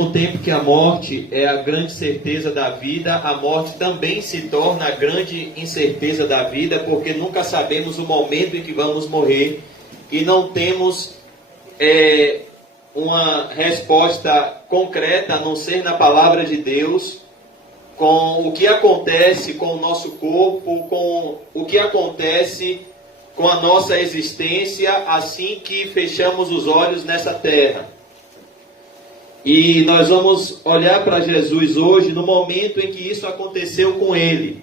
mesmo tempo que a morte é a grande certeza da vida, a morte também se torna a grande incerteza da vida, porque nunca sabemos o momento em que vamos morrer e não temos uma resposta concreta, a não ser na palavra de Deus, com o que acontece com o nosso corpo, com o que acontece com a nossa existência assim que fechamos os olhos nessa terra. E nós vamos olhar para Jesus hoje no momento em que isso aconteceu com ele.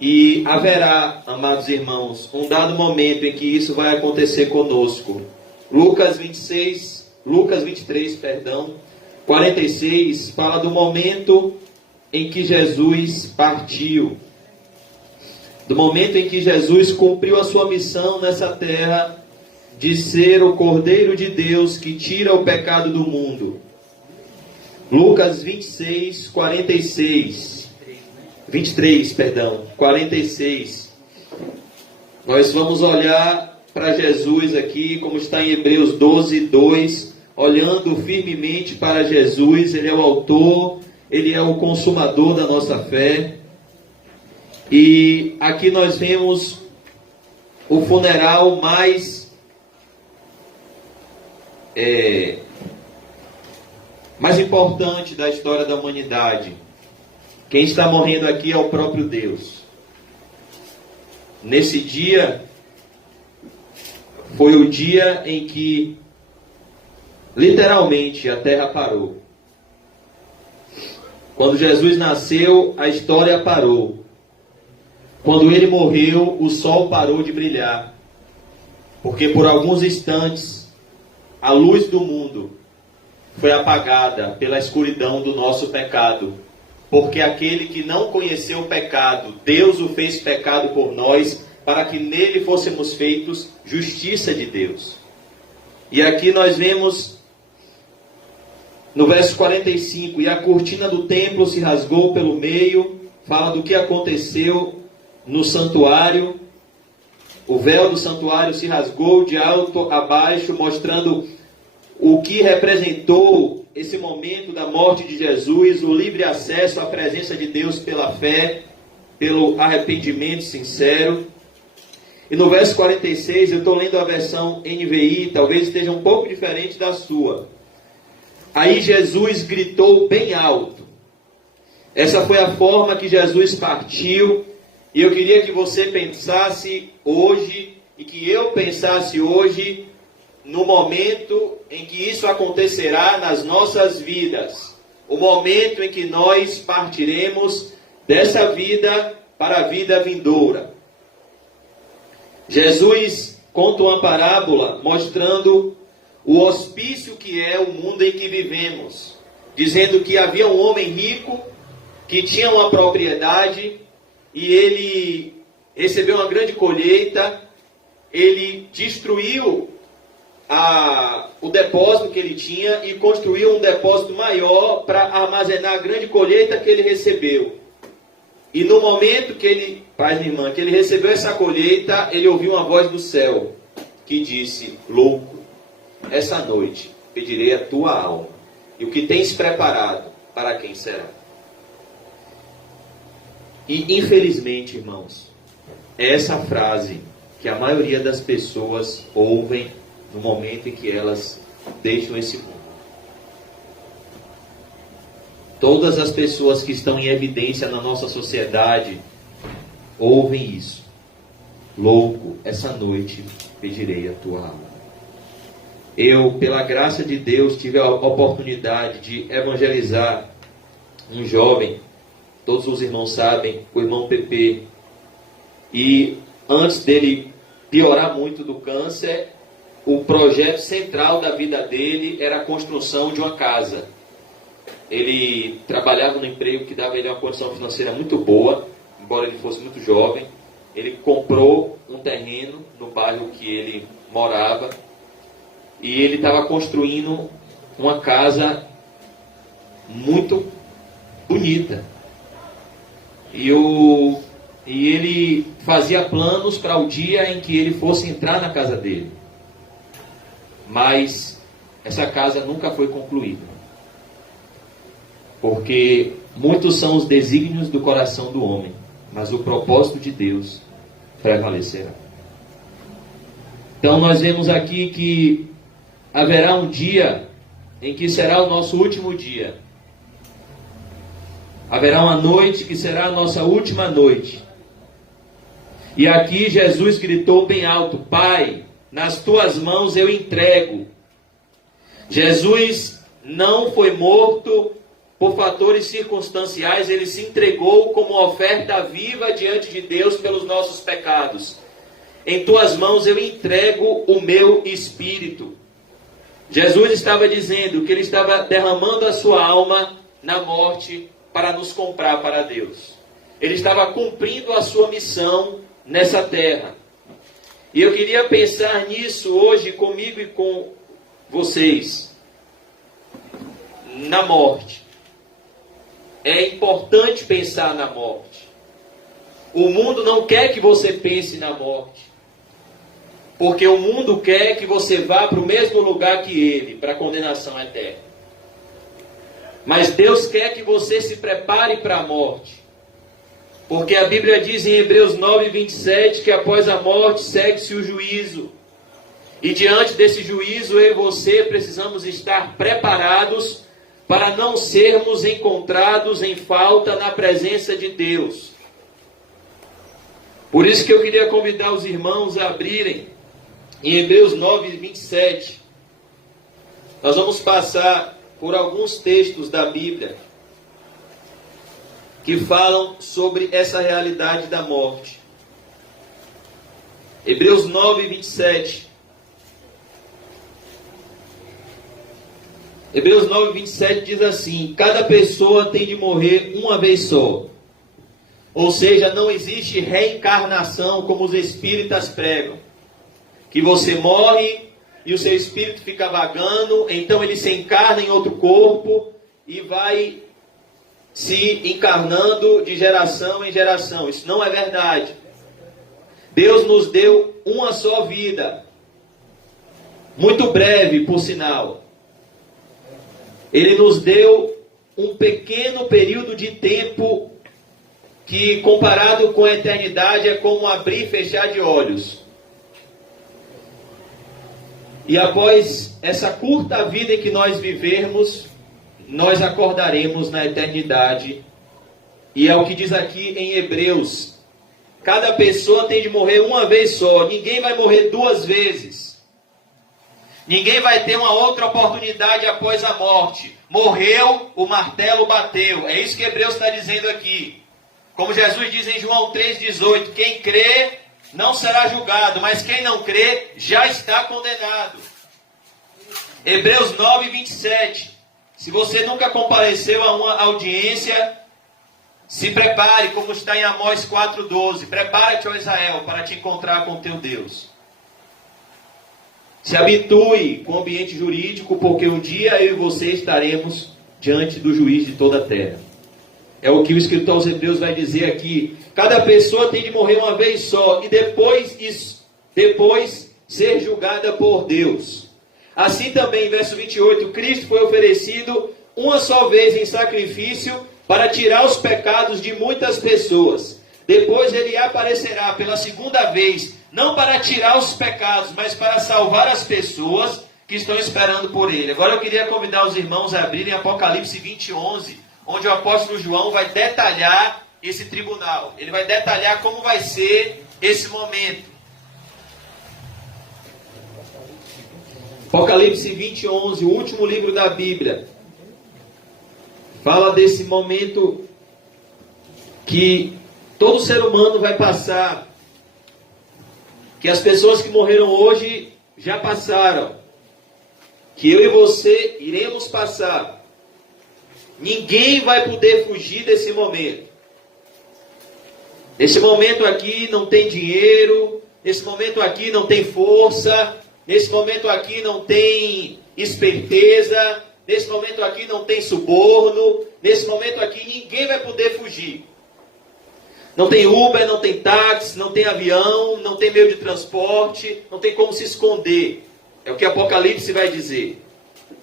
E haverá, amados irmãos, um dado momento em que isso vai acontecer conosco. Lucas 23, 46 fala do momento em que Jesus partiu. Do momento em que Jesus cumpriu a sua missão nessa terra de ser o Cordeiro de Deus que tira o pecado do mundo. Lucas 23, 46. Nós vamos olhar para Jesus aqui, como está em Hebreus 12, 2, olhando firmemente para Jesus. Ele é o autor, ele é o consumador da nossa fé. E aqui nós vemos o funeral mais importante da história da humanidade. Quem está morrendo aqui é o próprio Deus. Nesse dia, foi o dia em que, literalmente, a terra parou. Quando Jesus nasceu, a história parou. Quando ele morreu, o sol parou de brilhar. Porque por alguns instantes, a luz do mundo foi apagada pela escuridão do nosso pecado. Porque aquele que não conheceu o pecado, Deus o fez pecado por nós, para que nele fôssemos feitos justiça de Deus. E aqui nós vemos no verso 45, e a cortina do templo se rasgou pelo meio, fala do que aconteceu no santuário. O véu do santuário se rasgou de alto a baixo, mostrando o que representou esse momento da morte de Jesus, o livre acesso à presença de Deus pela fé, pelo arrependimento sincero. E no verso 46, eu estou lendo a versão NVI, talvez esteja um pouco diferente da sua. Aí Jesus gritou bem alto. Essa foi a forma que Jesus partiu. E eu queria que você pensasse hoje, e que eu pensasse hoje, no momento em que isso acontecerá nas nossas vidas. O momento em que nós partiremos dessa vida para a vida vindoura. Jesus conta uma parábola mostrando o hospício que é o mundo em que vivemos. Dizendo que havia um homem rico que tinha uma propriedade e ele recebeu uma grande colheita. Ele destruiu o depósito que ele tinha e construiu um depósito maior para armazenar a grande colheita que ele recebeu. E no momento que ele, paz minha irmã, que ele recebeu essa colheita, ele ouviu uma voz do céu que disse: louco, essa noite pedirei a tua alma, e o que tens preparado, para quem será? E infelizmente, irmãos, é essa frase que a maioria das pessoas ouvem no momento em que elas deixam esse mundo. Todas as pessoas que estão em evidência na nossa sociedade ouvem isso. Louco, essa noite pedirei a tua alma. Eu, pela graça de Deus, tive a oportunidade de evangelizar um jovem, todos os irmãos sabem, o irmão Pepe. E antes dele piorar muito do câncer, o projeto central da vida dele era a construção de uma casa. Ele trabalhava no emprego que dava ele uma condição financeira muito boa, embora ele fosse muito jovem. Ele comprou um terreno no bairro que ele morava e ele estava construindo uma casa muito bonita. E ele fazia planos para o dia em que ele fosse entrar na casa dele. Mas essa casa nunca foi concluída. Porque muitos são os desígnios do coração do homem, mas o propósito de Deus prevalecerá. Então nós vemos aqui que haverá um dia em que será o nosso último dia. Haverá uma noite que será a nossa última noite. E aqui Jesus gritou bem alto: Pai, nas tuas mãos eu entrego. Jesus não foi morto por fatores circunstanciais, ele se entregou como oferta viva diante de Deus pelos nossos pecados. Em tuas mãos eu entrego o meu espírito. Jesus estava dizendo que ele estava derramando a sua alma na morte para nos comprar para Deus. Ele estava cumprindo a sua missão nessa terra. E eu queria pensar nisso hoje comigo e com vocês. Na morte. É importante pensar na morte. O mundo não quer que você pense na morte. Porque o mundo quer que você vá para o mesmo lugar que ele, para a condenação eterna. Mas Deus quer que você se prepare para a morte. Porque a Bíblia diz em Hebreus 9:27 que após a morte segue-se o juízo. E diante desse juízo, eu e você precisamos estar preparados para não sermos encontrados em falta na presença de Deus. Por isso que eu queria convidar os irmãos a abrirem em Hebreus 9:27. Nós vamos passar por alguns textos da Bíblia que falam sobre essa realidade da morte. Hebreus 9:27. Hebreus 9:27 diz assim: cada pessoa tem de morrer uma vez só. Ou seja, não existe reencarnação como os espíritas pregam. Que você morre e o seu espírito fica vagando, então ele se encarna em outro corpo e vai se encarnando de geração em geração. Isso não é verdade. Deus nos deu uma só vida. Muito breve, por sinal. Ele nos deu um pequeno período de tempo que, comparado com a eternidade, é como abrir e fechar de olhos. E após essa curta vida em que nós vivermos, nós acordaremos na eternidade. E é o que diz aqui em Hebreus: cada pessoa tem de morrer uma vez só. Ninguém vai morrer duas vezes. Ninguém vai ter uma outra oportunidade após a morte. Morreu, o martelo bateu. É isso que Hebreus está dizendo aqui. Como Jesus diz em João 3,18: quem crê não será julgado, mas quem não crê já está condenado. Hebreus 9:27. Se você nunca compareceu a uma audiência, se prepare, como está em Amós 4:12. Prepara-te, ó Israel, para te encontrar com teu Deus. Se habitue com o ambiente jurídico, porque um dia eu e você estaremos diante do juiz de toda a terra. É o que o escritor aos Hebreus vai dizer aqui. Cada pessoa tem de morrer uma vez só e depois ser julgada por Deus. Assim também, verso 28, Cristo foi oferecido uma só vez em sacrifício para tirar os pecados de muitas pessoas. Depois ele aparecerá pela segunda vez, não para tirar os pecados, mas para salvar as pessoas que estão esperando por ele. Agora eu queria convidar os irmãos a abrirem Apocalipse 20:11, onde o apóstolo João vai detalhar esse tribunal. Ele vai detalhar como vai ser esse momento. Apocalipse 20:11, o último livro da Bíblia, fala desse momento que todo ser humano vai passar, que as pessoas que morreram hoje já passaram, que eu e você iremos passar. Ninguém vai poder fugir desse momento. Nesse momento aqui não tem dinheiro, nesse momento aqui não tem força, nesse momento aqui não tem esperteza, nesse momento aqui não tem suborno, nesse momento aqui ninguém vai poder fugir. Não tem Uber, não tem táxi, não tem avião, não tem meio de transporte, não tem como se esconder. É o que Apocalipse vai dizer.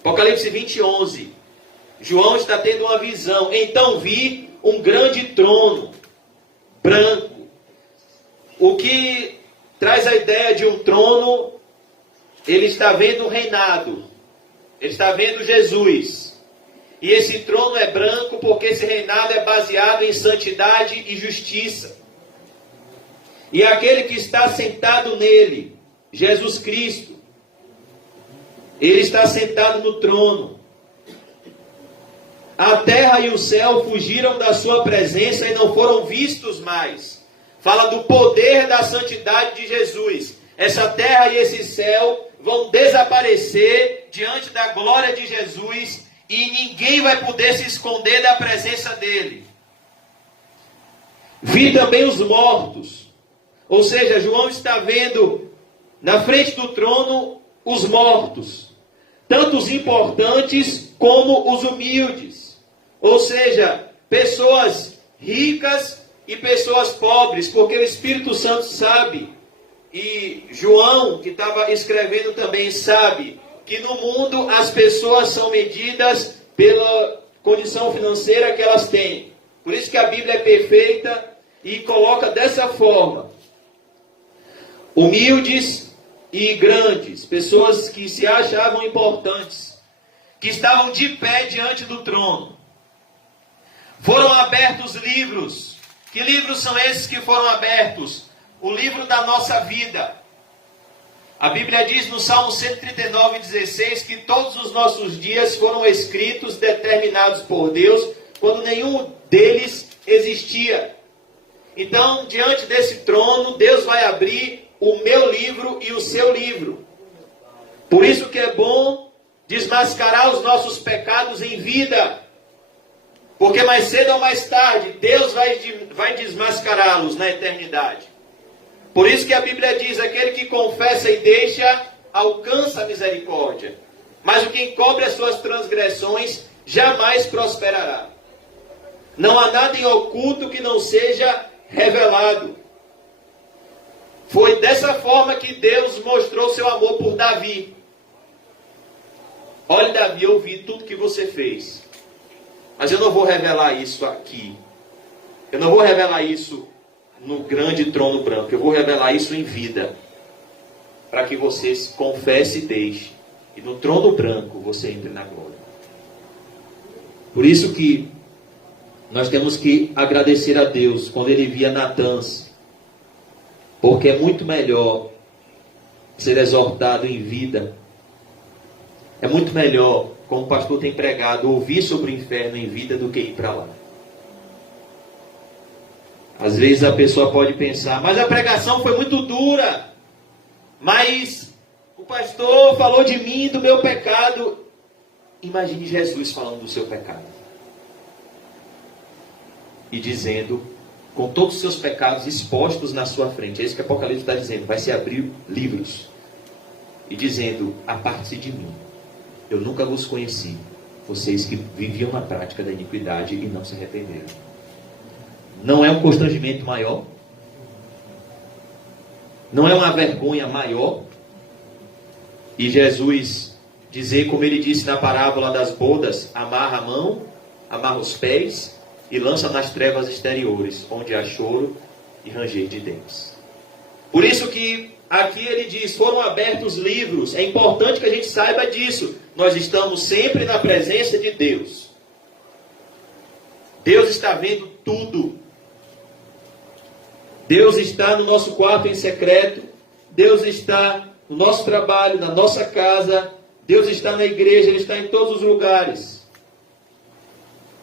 Apocalipse 20:11. João está tendo uma visão. Então vi um grande trono branco. O que traz a ideia de um trono, ele está vendo o reinado. Ele está vendo Jesus. E esse trono é branco porque esse reinado é baseado em santidade e justiça. E aquele que está sentado nele, Jesus Cristo, ele está sentado no trono. A terra e o céu fugiram da sua presença e não foram vistos mais. Fala do poder da santidade de Jesus. Essa terra e esse céu vão desaparecer diante da glória de Jesus e ninguém vai poder se esconder da presença dele. Vi também os mortos. Ou seja, João está vendo na frente do trono os mortos, tanto os importantes como os humildes. Ou seja, pessoas ricas e pessoas pobres, porque o Espírito Santo sabe, e João, que estava escrevendo também, sabe, que no mundo as pessoas são medidas pela condição financeira que elas têm. Por isso que a Bíblia é perfeita e coloca dessa forma: humildes e grandes, pessoas que se achavam importantes, que estavam de pé diante do trono. Foram abertos livros. Que livros são esses que foram abertos? O livro da nossa vida. A Bíblia diz no Salmo 139:16 que todos os nossos dias foram escritos, determinados por Deus, quando nenhum deles existia. Então, diante desse trono, Deus vai abrir o meu livro e o seu livro. Por isso que é bom desmascarar os nossos pecados em vida. Porque mais cedo ou mais tarde, Deus vai desmascará-los na eternidade. Por isso que a Bíblia diz: aquele que confessa e deixa, alcança a misericórdia. Mas o que encobre as suas transgressões, jamais prosperará. Não há nada em oculto que não seja revelado. Foi dessa forma que Deus mostrou seu amor por Davi. Olha, Davi, eu vi tudo que você fez. Mas eu não vou revelar isso aqui. Eu não vou revelar isso no grande trono branco. Eu vou revelar isso em vida. Para que você confesse e deixe. E no trono branco você entre na glória. Por isso que nós temos que agradecer a Deus quando Ele via Natãs. Porque é muito melhor ser exortado em vida. É muito melhor, como o pastor tem pregado, ouvir sobre o inferno em vida do que ir para lá. Às vezes a pessoa pode pensar: mas a pregação foi muito dura. Mas o pastor falou de mim, do meu pecado. Imagine Jesus falando do seu pecado. E dizendo, com todos os seus pecados expostos na sua frente. É isso que Apocalipse está dizendo. Vai se abrir livros. E dizendo: aparte-se de mim. Eu nunca vos conheci. Vocês que viviam na prática da iniquidade e não se arrependeram. Não é um constrangimento maior? Não é uma vergonha maior? E Jesus dizer, como ele disse na parábola das bodas: amarra a mão, amarra os pés e lança nas trevas exteriores, onde há choro e ranger de dentes. Por isso que aqui ele diz: foram abertos livros. É importante que a gente saiba disso. Nós estamos sempre na presença de Deus. Deus está vendo tudo. Deus está no nosso quarto em secreto. Deus está no nosso trabalho, na nossa casa. Deus está na igreja, Ele está em todos os lugares.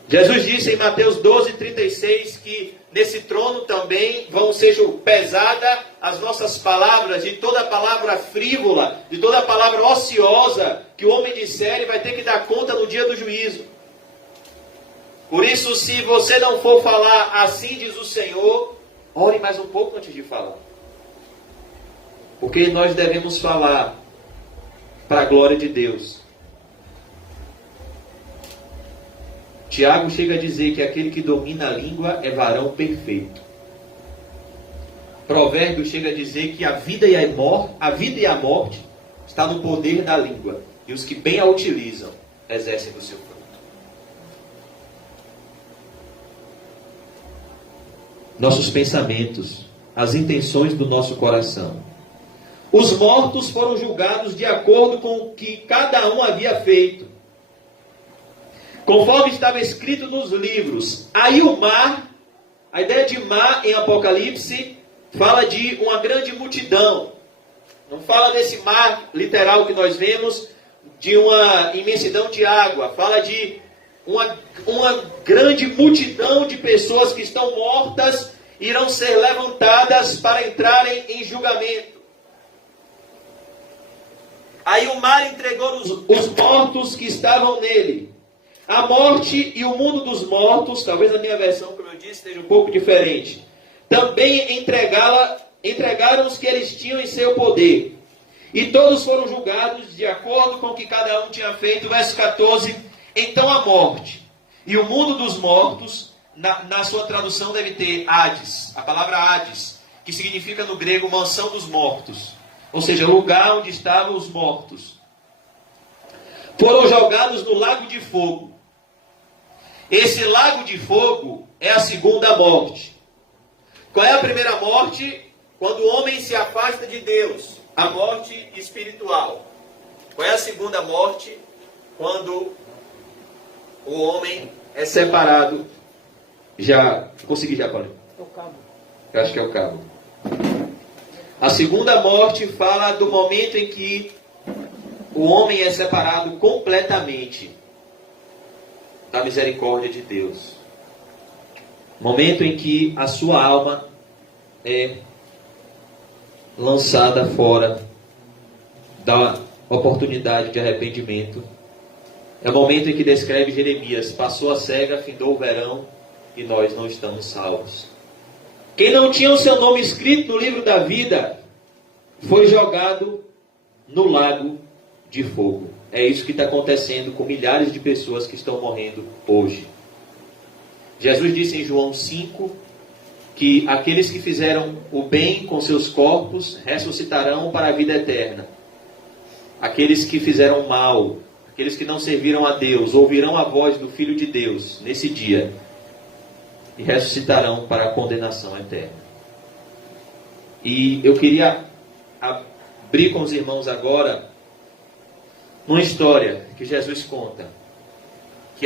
Jesus disse em Mateus 12:36 que nesse trono também vão ser pesadas as nossas palavras, de toda palavra frívola, de toda palavra ociosa que o homem disser, ele vai ter que dar conta no dia do juízo. Por isso, se você não for falar assim diz o Senhor, ore mais um pouco antes de falar. Porque nós devemos falar para a glória de Deus. Tiago chega a dizer que aquele que domina a língua é varão perfeito. Provérbios chega a dizer que a vida e a morte está no poder da língua. E os que bem a utilizam, exercem do seu fruto. nossos pensamentos, as intenções do nosso coração. Os mortos foram julgados de acordo com o que cada um havia feito, conforme estava escrito nos livros. Aí o mar, a ideia de mar em Apocalipse, fala de uma grande multidão. Não fala desse mar literal que nós vemos, de uma imensidão de água. Fala de uma grande multidão de pessoas que estão mortas, irão ser levantadas para entrarem em julgamento. Aí o mar entregou os mortos que estavam nele. A morte e o mundo dos mortos, talvez a minha versão, como eu disse, esteja um pouco diferente, também entregaram os que eles tinham em seu poder. E todos foram julgados de acordo com o que cada um tinha feito. Verso 14. Então a morte e o mundo dos mortos, na sua tradução deve ter Hades, a palavra Hades, que significa no grego mansão dos mortos, ou seja, lugar onde estavam os mortos, foram jogados no lago de fogo. Esse lago de fogo é a segunda morte. Qual é a primeira morte? Quando o homem se afasta de Deus, a morte espiritual. Qual é a segunda morte? Quando o homem é separado. Já consegui, já, Paulinho? É o cabo. Eu acho que é o cabo. A segunda morte fala do momento em que o homem é separado completamente da misericórdia de Deus. Momento em que a sua alma é lançada fora da oportunidade de arrependimento. É o momento em que descreve Jeremias: passou a cega, findou o verão e nós não estamos salvos. Quem não tinha o seu nome escrito no livro da vida foi jogado no lago de fogo. É isso que está acontecendo com milhares de pessoas que estão morrendo hoje. Jesus disse em João 5 que aqueles que fizeram o bem com seus corpos ressuscitarão para a vida eterna. Aqueles que fizeram o mal, aqueles que não serviram a Deus, ouvirão a voz do Filho de Deus nesse dia e ressuscitarão para a condenação eterna. E eu queria abrir com os irmãos agora uma história que Jesus conta, que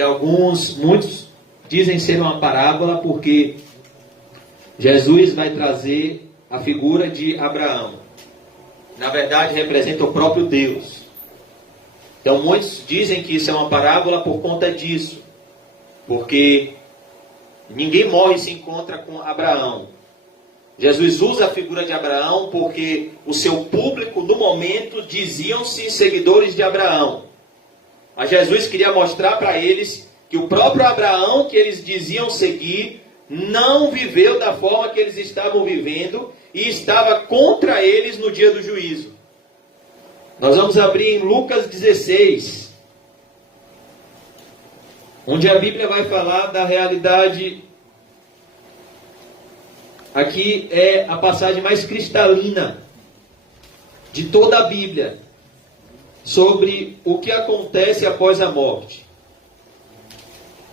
muitos dizem ser uma parábola, porque Jesus vai trazer a figura de Abraão. Na verdade, representa o próprio Deus. Então, muitos dizem que isso é uma parábola por conta disso, porque ninguém morre e se encontra com Abraão. Jesus usa a figura de Abraão porque o seu público, no momento, diziam-se seguidores de Abraão. Mas Jesus queria mostrar para eles que o próprio Abraão, que eles diziam seguir, não viveu da forma que eles estavam vivendo e estava contra eles no dia do juízo. Nós vamos abrir em Lucas 16, onde a Bíblia vai falar da realidade. Aqui é a passagem mais cristalina de toda a Bíblia sobre o que acontece após a morte.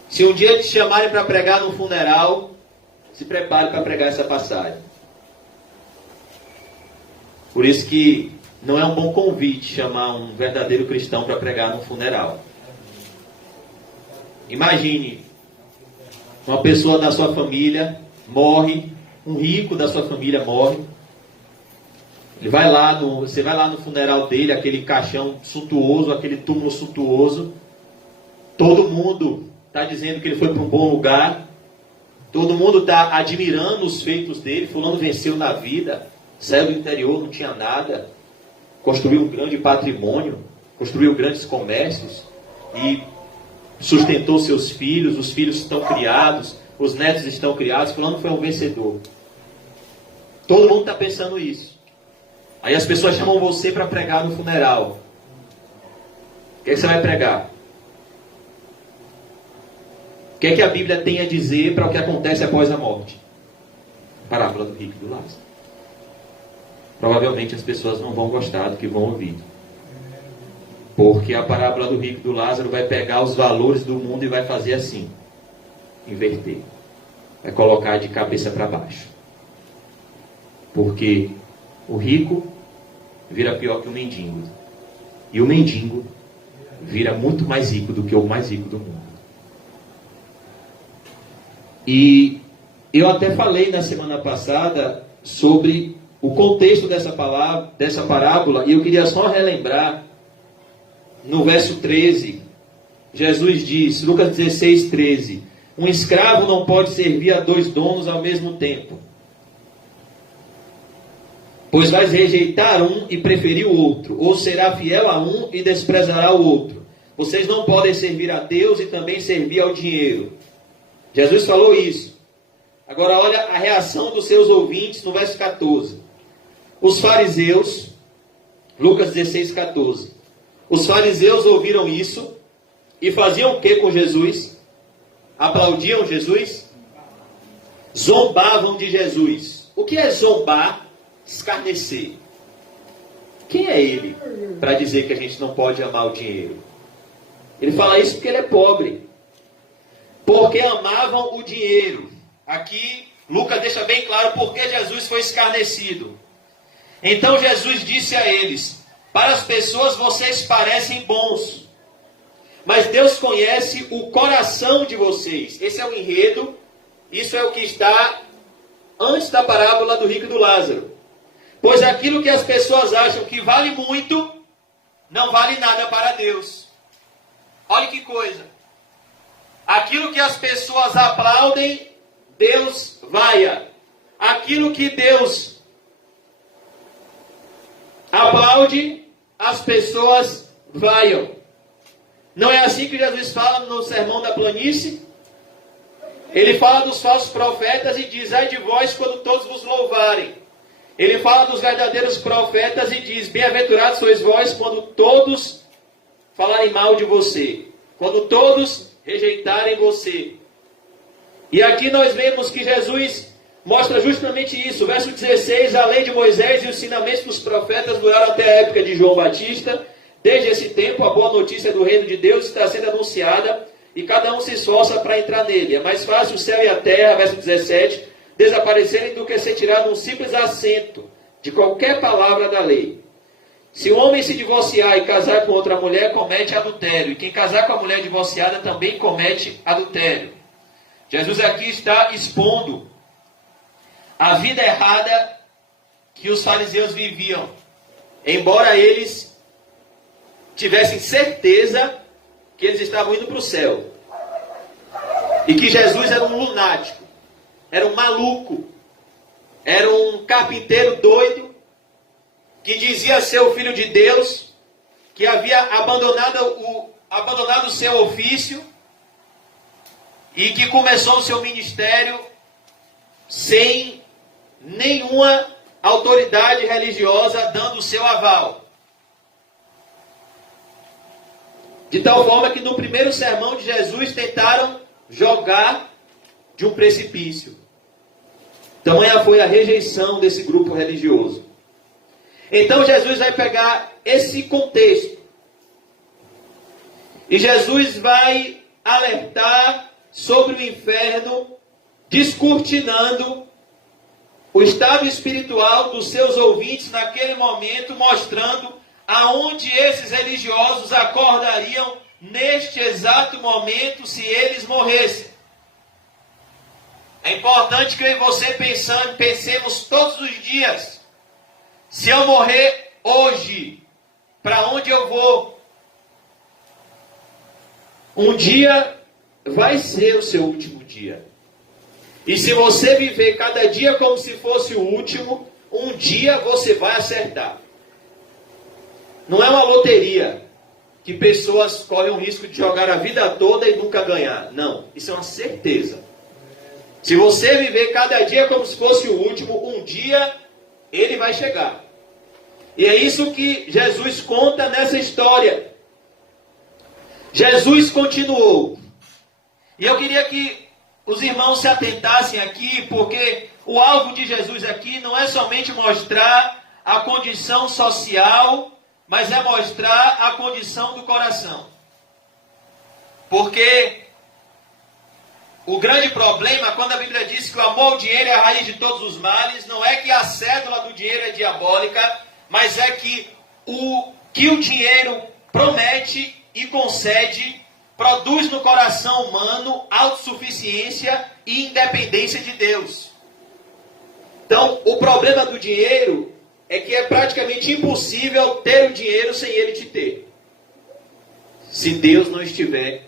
Se um dia te chamarem para pregar no funeral, se prepare para pregar essa passagem. Por isso que não é um bom convite chamar um verdadeiro cristão para pregar no funeral. Imagine uma pessoa da sua família morre, um rico da sua família morre. Você vai lá no funeral dele, aquele caixão suntuoso, aquele túmulo suntuoso. Todo mundo está dizendo que ele foi para um bom lugar. Todo mundo está admirando os feitos dele. Fulano venceu na vida, saiu do interior, não tinha nada, construiu um grande patrimônio, construiu grandes comércios e sustentou seus filhos. Os filhos estão criados, os netos estão criados. Fulano foi um vencedor. Todo mundo está pensando isso. Aí as pessoas chamam você para pregar no funeral. O que é que você vai pregar? O que é que a Bíblia tem a dizer para o que acontece após a morte? Parábola do rico e do Lázaro. Provavelmente as pessoas não vão gostar do que vão ouvir. Porque a parábola do rico e do Lázaro vai pegar os valores do mundo e vai fazer assim. Inverter. é colocar de cabeça para baixo. Porque o rico vira pior que o mendigo. E o mendigo vira muito mais rico do que o mais rico do mundo. E eu até falei na semana passada sobre o contexto dessa parábola, e eu queria só relembrar, no verso 13, Jesus diz, Lucas 16, 13, um escravo não pode servir a 2 donos ao mesmo tempo, pois vai rejeitar um e preferir o outro, ou será fiel a um e desprezará o outro. Vocês não podem servir a Deus e também servir ao dinheiro. Jesus falou isso. Agora olha a reação dos seus ouvintes no verso 14. Os fariseus, Lucas 16, 14. Os fariseus ouviram isso e faziam o que com Jesus? Aplaudiam Jesus? Zombavam de Jesus. O que é zombar? Escarnecer. Quem é ele para dizer que a gente não pode amar o dinheiro? Ele fala isso porque ele é pobre. Porque amavam o dinheiro. Aqui, Lucas deixa bem claro porque Jesus foi escarnecido. Então Jesus disse a eles: para as pessoas vocês parecem bons, mas Deus conhece o coração de vocês. Esse é o enredo. Isso é o que está antes da parábola do rico e do Lázaro. Pois aquilo que as pessoas acham que vale muito, não vale nada para Deus. Olha que coisa. Aquilo que as pessoas aplaudem, Deus vaia. Aquilo que Deus aplaude, as pessoas vaiam. Não é assim que Jesus fala no Sermão da Planície? Ele fala dos falsos profetas e diz: ai de vós quando todos vos louvarem. Ele fala dos verdadeiros profetas e diz: bem-aventurados sois vós quando todos falarem mal de você, quando todos rejeitarem você. E aqui nós vemos que Jesus mostra justamente isso. Verso 16, a lei de Moisés e os ensinamentos dos profetas duraram até a época de João Batista. Desde esse tempo, a boa notícia do reino de Deus está sendo anunciada e cada um se esforça para entrar nele. É mais fácil o céu e a terra, verso 17, desaparecerem do que ser tirado um simples assento de qualquer palavra da lei. Se um homem se divorciar e casar com outra mulher, comete adultério. E quem casar com a mulher divorciada também comete adultério. Jesus aqui está expondo a vida errada que os fariseus viviam. Embora eles tivessem certeza que eles estavam indo para o céu. E que Jesus era um lunático. Era um maluco. Era um carpinteiro doido. Que dizia ser o filho de Deus, que havia abandonado o seu ofício e que começou o seu ministério sem nenhuma autoridade religiosa dando o seu aval. De tal forma que no primeiro sermão de Jesus tentaram jogar de um precipício. Tamanha foi a rejeição desse grupo religioso. Então Jesus vai pegar esse contexto e Jesus vai alertar sobre o inferno, descortinando o estado espiritual dos seus ouvintes naquele momento, mostrando aonde esses religiosos acordariam neste exato momento se eles morressem. É importante que eu e você pensemos todos os dias: se eu morrer hoje, para onde eu vou? Um dia vai ser o seu último dia. E se você viver cada dia como se fosse o último, um dia você vai acertar. Não é uma loteria que pessoas correm o risco de jogar a vida toda e nunca ganhar. Não, isso é uma certeza. Se você viver cada dia como se fosse o último, um dia ele vai chegar. E é isso que Jesus conta nessa história. Jesus continuou. E eu queria que os irmãos se atentassem aqui, porque o alvo de Jesus aqui não é somente mostrar a condição social, mas é mostrar a condição do coração. Porque O grande problema, quando a Bíblia diz que o amor ao dinheiro é a raiz de todos os males, não é que a cédula do dinheiro é diabólica, mas é que o dinheiro promete e concede, produz no coração humano autossuficiência e independência de Deus. Então, o problema do dinheiro é que é praticamente impossível ter o dinheiro sem ele te ter, se Deus não estiver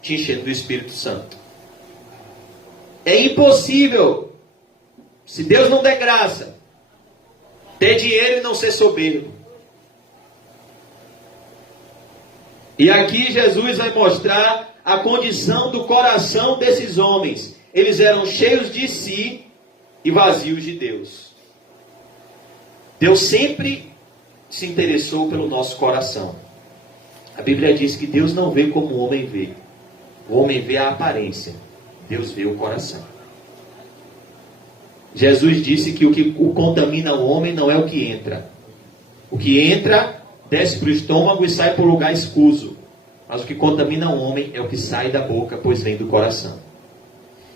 te enchendo do Espírito Santo. É impossível, se Deus não der graça, ter dinheiro e não ser soberbo. E aqui Jesus vai mostrar a condição do coração desses homens. Eles eram cheios de si e vazios de Deus. Deus sempre se interessou pelo nosso coração. A Bíblia diz que Deus não vê como o homem vê. O homem vê a aparência. Deus vê o coração. Jesus disse que o que contamina o homem não é o que entra. O que entra, desce para o estômago e sai para o lugar escuso. Mas o que contamina o homem é o que sai da boca, pois vem do coração.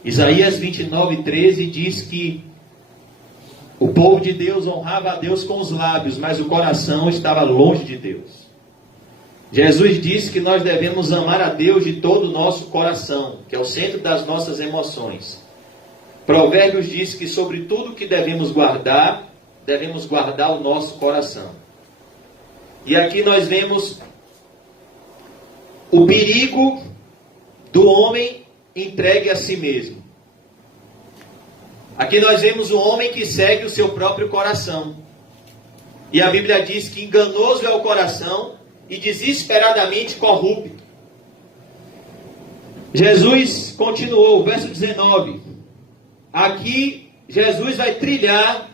Isaías 29:13 diz que o povo de Deus honrava a Deus com os lábios, mas o coração estava longe de Deus. Jesus disse que nós devemos amar a Deus de todo o nosso coração, que é o centro das nossas emoções. Provérbios diz que sobre tudo que devemos guardar o nosso coração. E aqui nós vemos o perigo do homem entregue a si mesmo. Aqui nós vemos um homem que segue o seu próprio coração. E a Bíblia diz que enganoso é o coração e desesperadamente corrupto. Jesus continuou, verso 19. Aqui Jesus vai trilhar,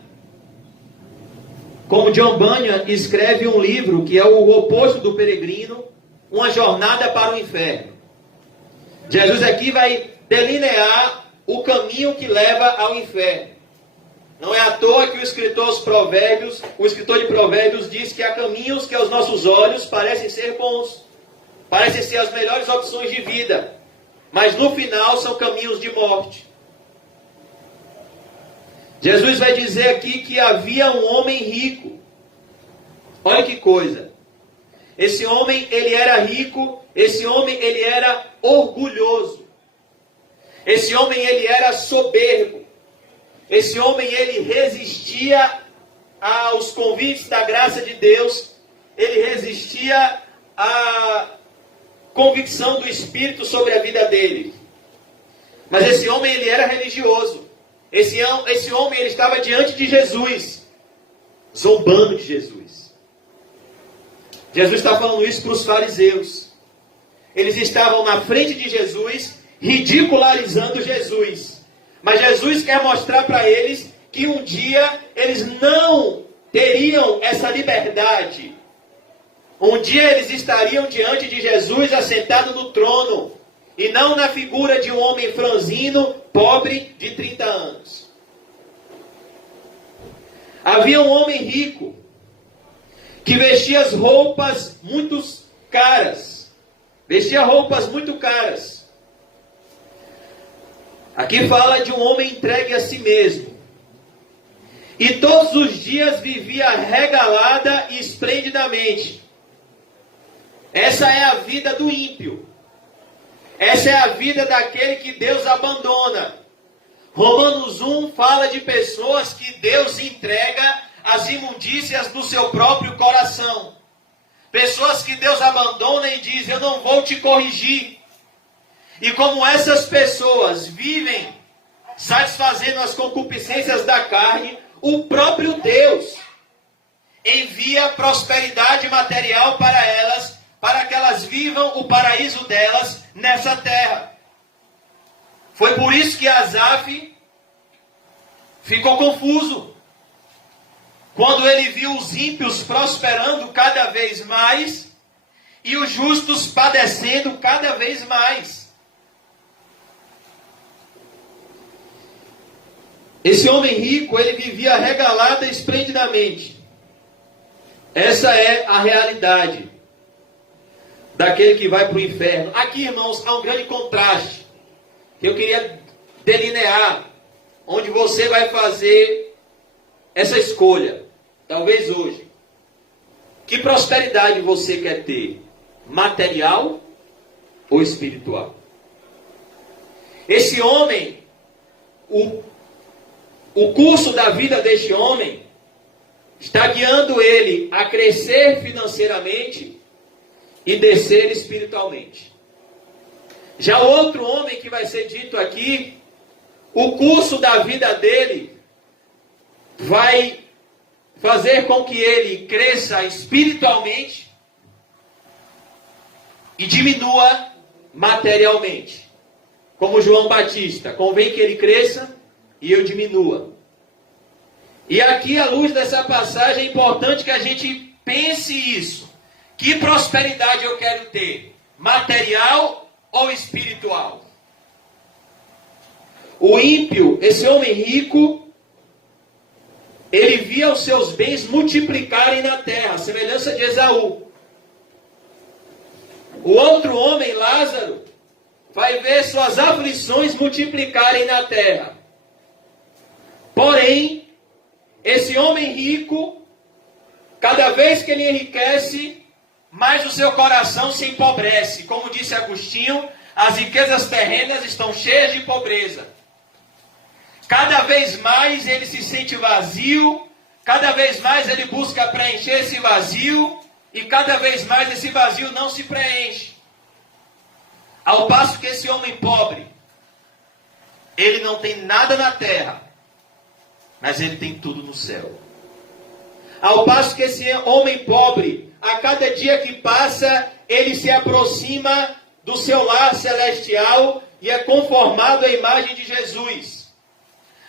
como John Bunyan escreve um livro que é o oposto do peregrino, uma jornada para o inferno. Jesus aqui vai delinear o caminho que leva ao inferno. Não é à toa que o escritor de Provérbios diz que há caminhos que aos nossos olhos parecem ser bons, parecem ser as melhores opções de vida, mas no final são caminhos de morte. Jesus vai dizer aqui que havia um homem rico. Olha que coisa. Esse homem, ele era rico, esse homem, ele era orgulhoso. Esse homem, ele era soberbo. Esse homem, ele resistia aos convites da graça de Deus. Ele resistia à convicção do Espírito sobre a vida dele. Mas esse homem, ele era religioso. Esse homem, ele estava diante de Jesus, zombando de Jesus. Jesus está falando isso para os fariseus. Eles estavam na frente de Jesus, ridicularizando Jesus. Mas Jesus quer mostrar para eles que um dia eles não teriam essa liberdade. Um dia eles estariam diante de Jesus assentado no trono, e não na figura de um homem franzino, pobre, de 30 anos. Havia um homem rico, que vestia as roupas muito caras. Vestia roupas muito caras. Aqui fala de um homem entregue a si mesmo. E todos os dias vivia regalada e esplendidamente. Essa é a vida do ímpio. Essa é a vida daquele que Deus abandona. Romanos 1 fala de pessoas que Deus entrega as imundícias do seu próprio coração. Pessoas que Deus abandona e diz: eu não vou te corrigir. E como essas pessoas vivem satisfazendo as concupiscências da carne, o próprio Deus envia prosperidade material para elas, para que elas vivam o paraíso delas nessa terra. Foi por isso que Asaf ficou confuso quando ele viu os ímpios prosperando cada vez mais e os justos padecendo cada vez mais. Esse homem rico, ele vivia regalado e esplendidamente. Essa é a realidade daquele que vai para o inferno. Aqui, irmãos, há um grande contraste que eu queria delinear, onde você vai fazer essa escolha, talvez hoje. Que prosperidade você quer ter? Material ou espiritual? Esse homem, o curso da vida deste homem está guiando ele a crescer financeiramente e descer espiritualmente. Já o outro homem que vai ser dito aqui, o curso da vida dele vai fazer com que ele cresça espiritualmente e diminua materialmente. Como João Batista, convém que ele cresça e eu diminua. E aqui, à luz dessa passagem, é importante que a gente pense isso. Que prosperidade eu quero ter? Material ou espiritual? O ímpio, esse homem rico, ele via os seus bens multiplicarem na terra, a semelhança de Esaú. O outro homem, Lázaro, vai ver suas aflições multiplicarem na terra. Porém, esse homem rico, cada vez que ele enriquece, mais o seu coração se empobrece. Como disse Agostinho, as riquezas terrenas estão cheias de pobreza. Cada vez mais ele se sente vazio, cada vez mais ele busca preencher esse vazio, e cada vez mais esse vazio não se preenche. Ao passo que esse homem pobre, ele não tem nada na terra, mas ele tem tudo no céu. Ao passo que esse homem pobre, a cada dia que passa, ele se aproxima do seu lar celestial e é conformado à imagem de Jesus.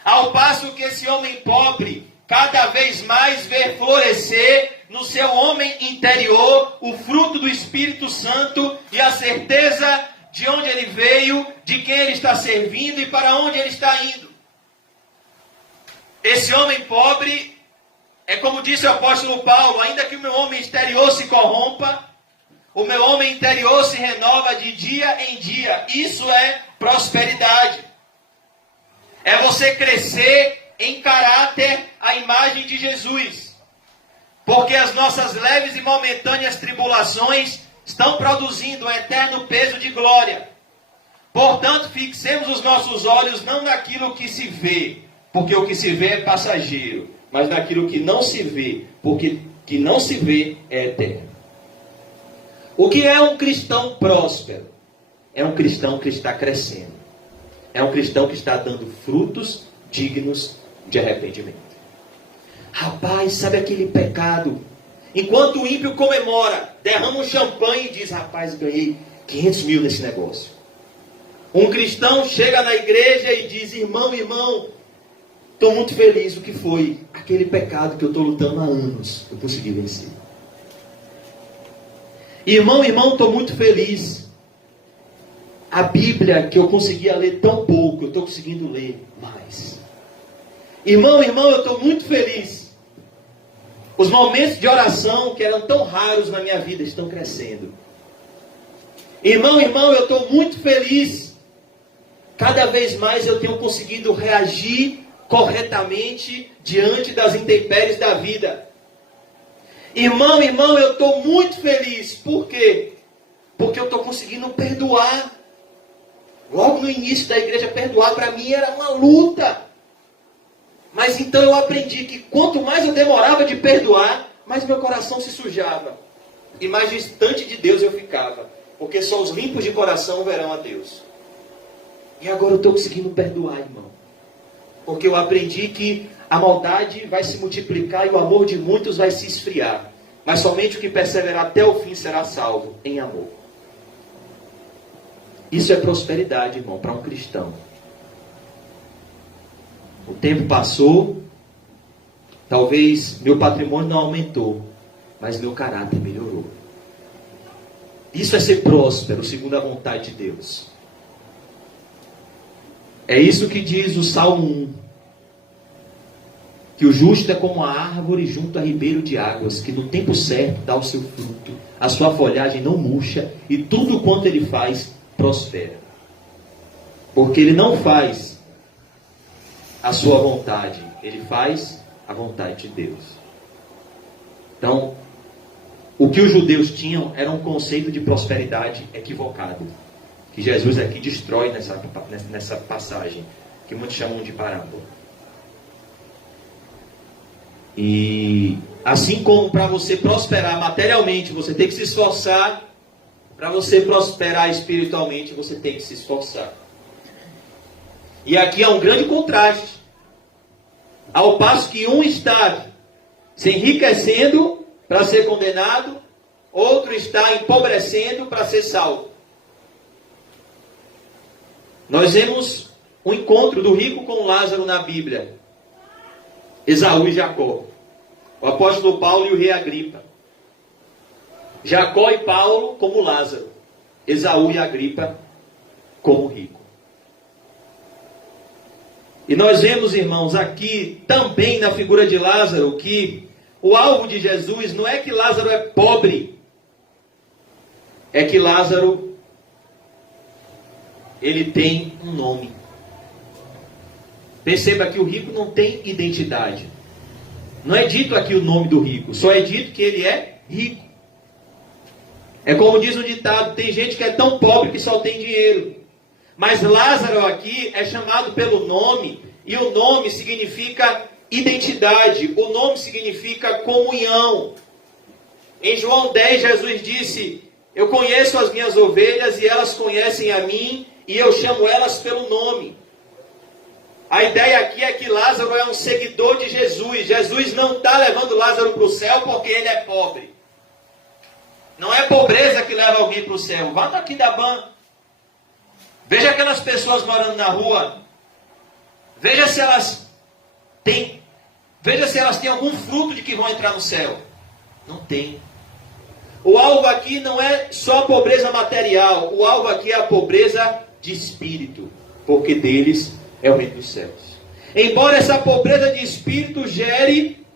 Ao passo que esse homem pobre, cada vez mais vê florescer no seu homem interior o fruto do Espírito Santo e a certeza de onde ele veio, de quem ele está servindo e para onde ele está indo. Esse homem pobre, é como disse o apóstolo Paulo, ainda que o meu homem exterior se corrompa, o meu homem interior se renova de dia em dia. Isso é prosperidade. É você crescer em caráter à imagem de Jesus. Porque as nossas leves e momentâneas tribulações estão produzindo um eterno peso de glória. Portanto, fixemos os nossos olhos não naquilo que se vê, porque o que se vê é passageiro, mas naquilo que não se vê, porque que não se vê é eterno. O que é um cristão próspero? É um cristão que está crescendo. É um cristão que está dando frutos dignos de arrependimento. Rapaz, sabe aquele pecado? Enquanto o ímpio comemora, derrama um champanhe e diz, rapaz, ganhei 500 mil nesse negócio. Um cristão chega na igreja e diz, irmão, estou muito feliz. O que foi? Aquele pecado que eu estou lutando há anos, eu consegui vencer. Irmão, estou muito feliz. A Bíblia que eu conseguia ler tão pouco, eu estou conseguindo ler mais. Irmão, eu estou muito feliz. Os momentos de oração que eram tão raros na minha vida estão crescendo. Irmão, eu estou muito feliz. Cada vez mais eu tenho conseguido reagir corretamente diante das intempéries da vida. Irmão, eu estou muito feliz. Por quê? Porque eu estou conseguindo perdoar. Logo no início da igreja, perdoar para mim era uma luta. Mas então eu aprendi que quanto mais eu demorava de perdoar, mais meu coração se sujava. E mais distante de Deus eu ficava. Porque só os limpos de coração verão a Deus. E agora eu estou conseguindo perdoar, irmão. Porque eu aprendi que a maldade vai se multiplicar e o amor de muitos vai se esfriar. Mas somente o que perseverar até o fim será salvo em amor. Isso é prosperidade, irmão, para um cristão. O tempo passou, talvez meu patrimônio não aumentou, mas meu caráter melhorou. Isso é ser próspero, segundo a vontade de Deus. É isso que diz o Salmo 1. Que o justo é como a árvore junto a ribeiro de águas, que no tempo certo dá o seu fruto, a sua folhagem não murcha, e tudo quanto ele faz prospera. Porque ele não faz a sua vontade, ele faz a vontade de Deus. Então, o que os judeus tinham era um conceito de prosperidade equivocado, que Jesus aqui destrói nessa passagem, que muitos chamam de parábola. E assim como para você prosperar materialmente, você tem que se esforçar, para você prosperar espiritualmente, você tem que se esforçar. E aqui há um grande contraste. Ao passo que um está se enriquecendo para ser condenado, outro está empobrecendo para ser salvo. Nós vemos o encontro do rico com Lázaro na Bíblia. Esaú e Jacó. O apóstolo Paulo e o rei Agripa. Jacó e Paulo como Lázaro. Esaú e Agripa como rico. E nós vemos, irmãos, aqui também na figura de Lázaro, que o alvo de Jesus não é que Lázaro é pobre. É que Lázaro, ele tem um nome. Perceba que o rico não tem identidade. Não é dito aqui o nome do rico, só é dito que ele é rico. É como diz um ditado, tem gente que é tão pobre que só tem dinheiro. Mas Lázaro aqui é chamado pelo nome, e o nome significa identidade, o nome significa comunhão. Em João 10, Jesus disse, eu conheço as minhas ovelhas e elas conhecem a mim, e eu chamo elas pelo nome. A ideia aqui é que Lázaro é um seguidor de Jesus. Jesus não está levando Lázaro para o céu porque ele é pobre. Não é pobreza que leva alguém para o céu. Vá no Aquidabã. Veja aquelas pessoas morando na rua. Veja se elas têm algum fruto de que vão entrar no céu. Não tem. O alvo aqui não é só a pobreza material. O alvo aqui é a pobreza de espírito. Porque deles é o reino dos céus. Embora essa pobreza de espírito gere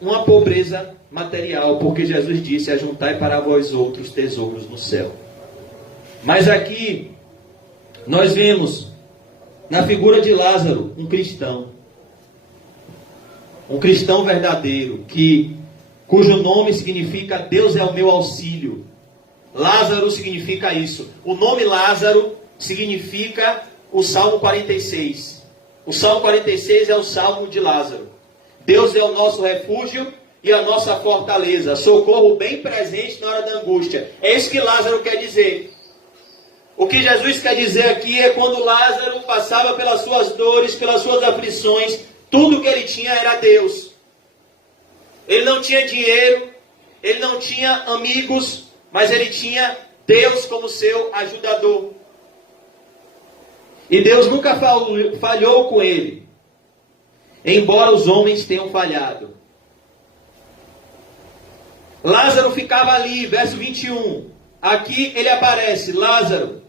uma pobreza material, porque Jesus disse, ajuntai para vós outros tesouros no céu. Mas aqui, nós vemos, na figura de Lázaro, um cristão verdadeiro, cujo nome significa Deus é o meu auxílio. Lázaro significa isso. O nome Lázaro significa o Salmo 46. O Salmo 46 é o Salmo de Lázaro. Deus é o nosso refúgio e a nossa fortaleza. Socorro bem presente na hora da angústia. É isso que Lázaro quer dizer. O que Jesus quer dizer aqui é quando Lázaro passava pelas suas dores, pelas suas aflições, tudo que ele tinha era Deus. Ele não tinha dinheiro, ele não tinha amigos, mas ele tinha Deus como seu ajudador. E Deus nunca falhou com ele, embora os homens tenham falhado. Lázaro ficava ali, verso 21. Aqui ele aparece, Lázaro,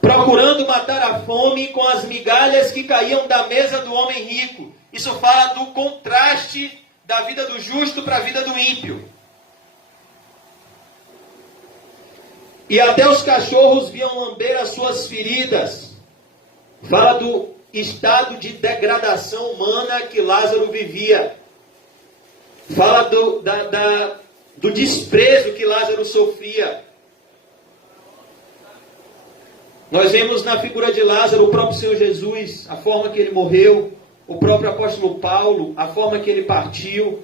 procurando matar a fome com as migalhas que caíam da mesa do homem rico. Isso fala do contraste da vida do justo para a vida do ímpio. E até os cachorros vinham lamber as suas feridas. Fala do estado de degradação humana que Lázaro vivia. Fala do desprezo que Lázaro sofria. Nós vemos na figura de Lázaro o próprio Senhor Jesus, a forma que ele morreu, o próprio apóstolo Paulo, a forma que ele partiu,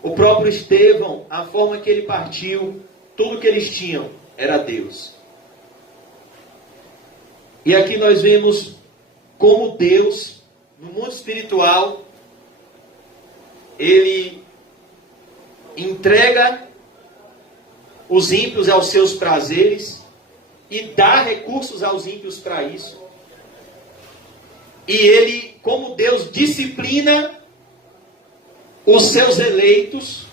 o próprio Estevão, a forma que ele partiu. Tudo que eles tinham era Deus. E aqui nós vemos como Deus, no mundo espiritual, ele entrega os ímpios aos seus prazeres e dá recursos aos ímpios para isso. E ele, como Deus, disciplina os seus eleitos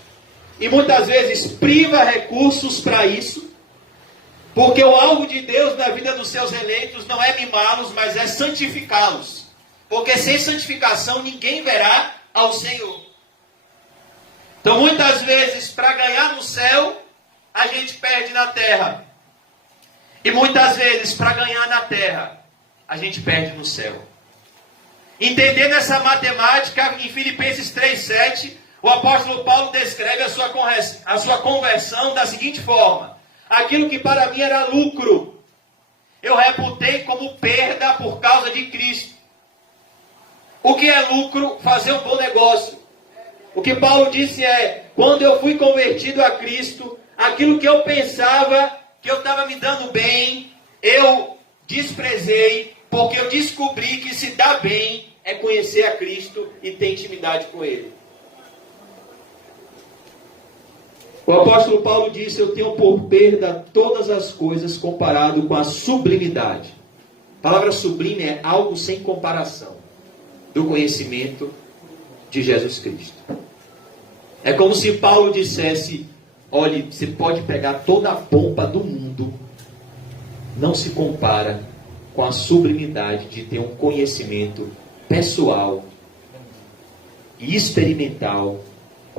e muitas vezes priva recursos para isso. Porque o alvo de Deus na vida dos seus eleitos não é mimá-los, mas é santificá-los. Porque sem santificação ninguém verá ao Senhor. Então muitas vezes para ganhar no céu, a gente perde na terra. E muitas vezes, para ganhar na terra, a gente perde no céu. Entendendo essa matemática, em Filipenses 3,7, o apóstolo Paulo descreve a sua conversão da seguinte forma: aquilo que para mim era lucro, eu reputei como perda por causa de Cristo. O que é lucro? Fazer um bom negócio. O que Paulo disse é: quando eu fui convertido a Cristo, aquilo que eu pensava que eu estava me dando bem, eu desprezei, porque eu descobri que se dar bem é conhecer a Cristo e ter intimidade com Ele. O apóstolo Paulo disse: eu tenho por perda todas as coisas comparado com a sublimidade. A palavra sublime é algo sem comparação do conhecimento de Jesus Cristo. É como se Paulo dissesse: olhe, você pode pegar toda a pompa do mundo, não se compara com a sublimidade de ter um conhecimento pessoal e experimental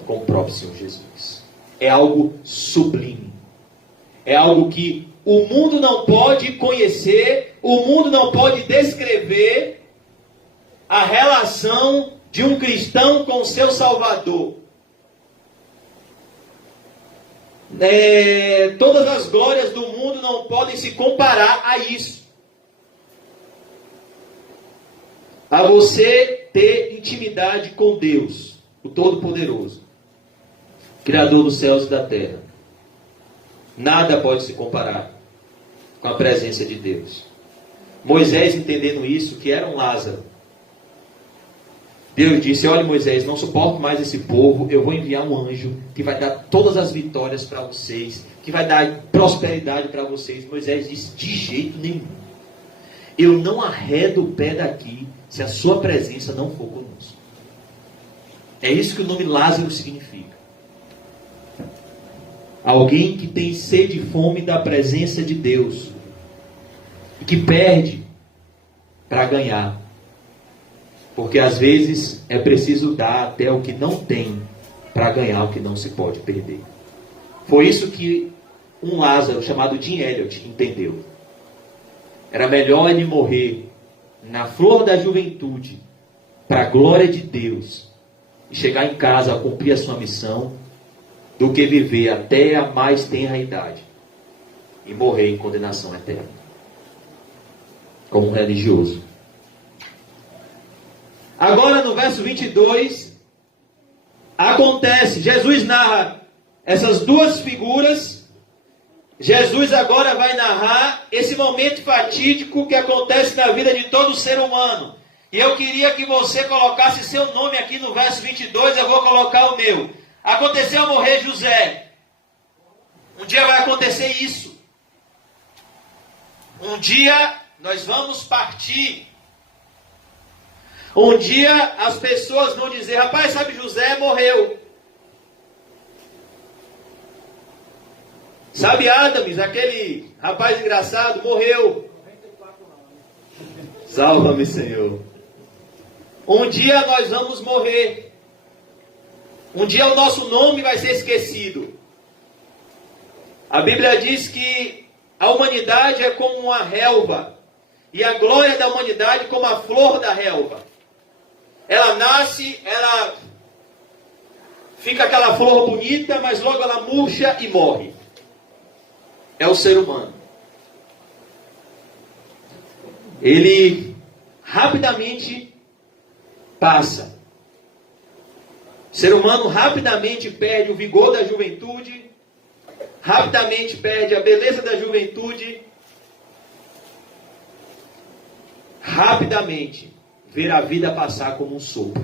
com o próprio Senhor Jesus. É algo sublime. É algo que o mundo não pode conhecer, o mundo não pode descrever a relação de um cristão com o seu Salvador. Todas as glórias do mundo não podem se comparar a isso. A você ter intimidade com Deus, o Todo-Poderoso, Criador dos céus e da terra. Nada pode se comparar com a presença de Deus. Moisés, entendendo isso, que era um Lázaro, Deus disse: olha, Moisés, não suporto mais esse povo, eu vou enviar um anjo que vai dar todas as vitórias para vocês, que vai dar prosperidade para vocês. Moisés disse: de jeito nenhum. Eu não arredo o pé daqui se a sua presença não for conosco. É isso que o nome Lázaro significa. Alguém que tem sede e fome da presença de Deus, e que perde para ganhar. Porque às vezes é preciso dar até o que não tem para ganhar o que não se pode perder. Foi isso que um Lázaro chamado Jim Elliot entendeu. Era melhor ele morrer na flor da juventude, para a glória de Deus, e chegar em casa a cumprir a sua missão, do que viver até a mais tenra idade e morrer em condenação eterna, como um religioso. Agora no verso 22, acontece, Jesus narra essas duas figuras. Jesus agora vai narrar esse momento fatídico que acontece na vida de todo ser humano. E eu queria que você colocasse seu nome aqui no verso 22, eu vou colocar o meu. Aconteceu morrer José. Um dia vai acontecer isso. Um dia nós vamos partir. Um dia as pessoas vão dizer: rapaz, sabe, José morreu. Sabe, Adams, aquele rapaz engraçado, morreu. Salva-me, Senhor. Um dia nós vamos morrer. Um dia o nosso nome vai ser esquecido. A Bíblia diz que a humanidade é como uma relva, e a glória da humanidade como a flor da relva. Ela nasce, ela fica aquela flor bonita, mas logo ela murcha e morre. É o ser humano. Ele rapidamente passa. O ser humano rapidamente perde o vigor da juventude, rapidamente perde a beleza da juventude, rapidamente ver a vida passar como um sopro.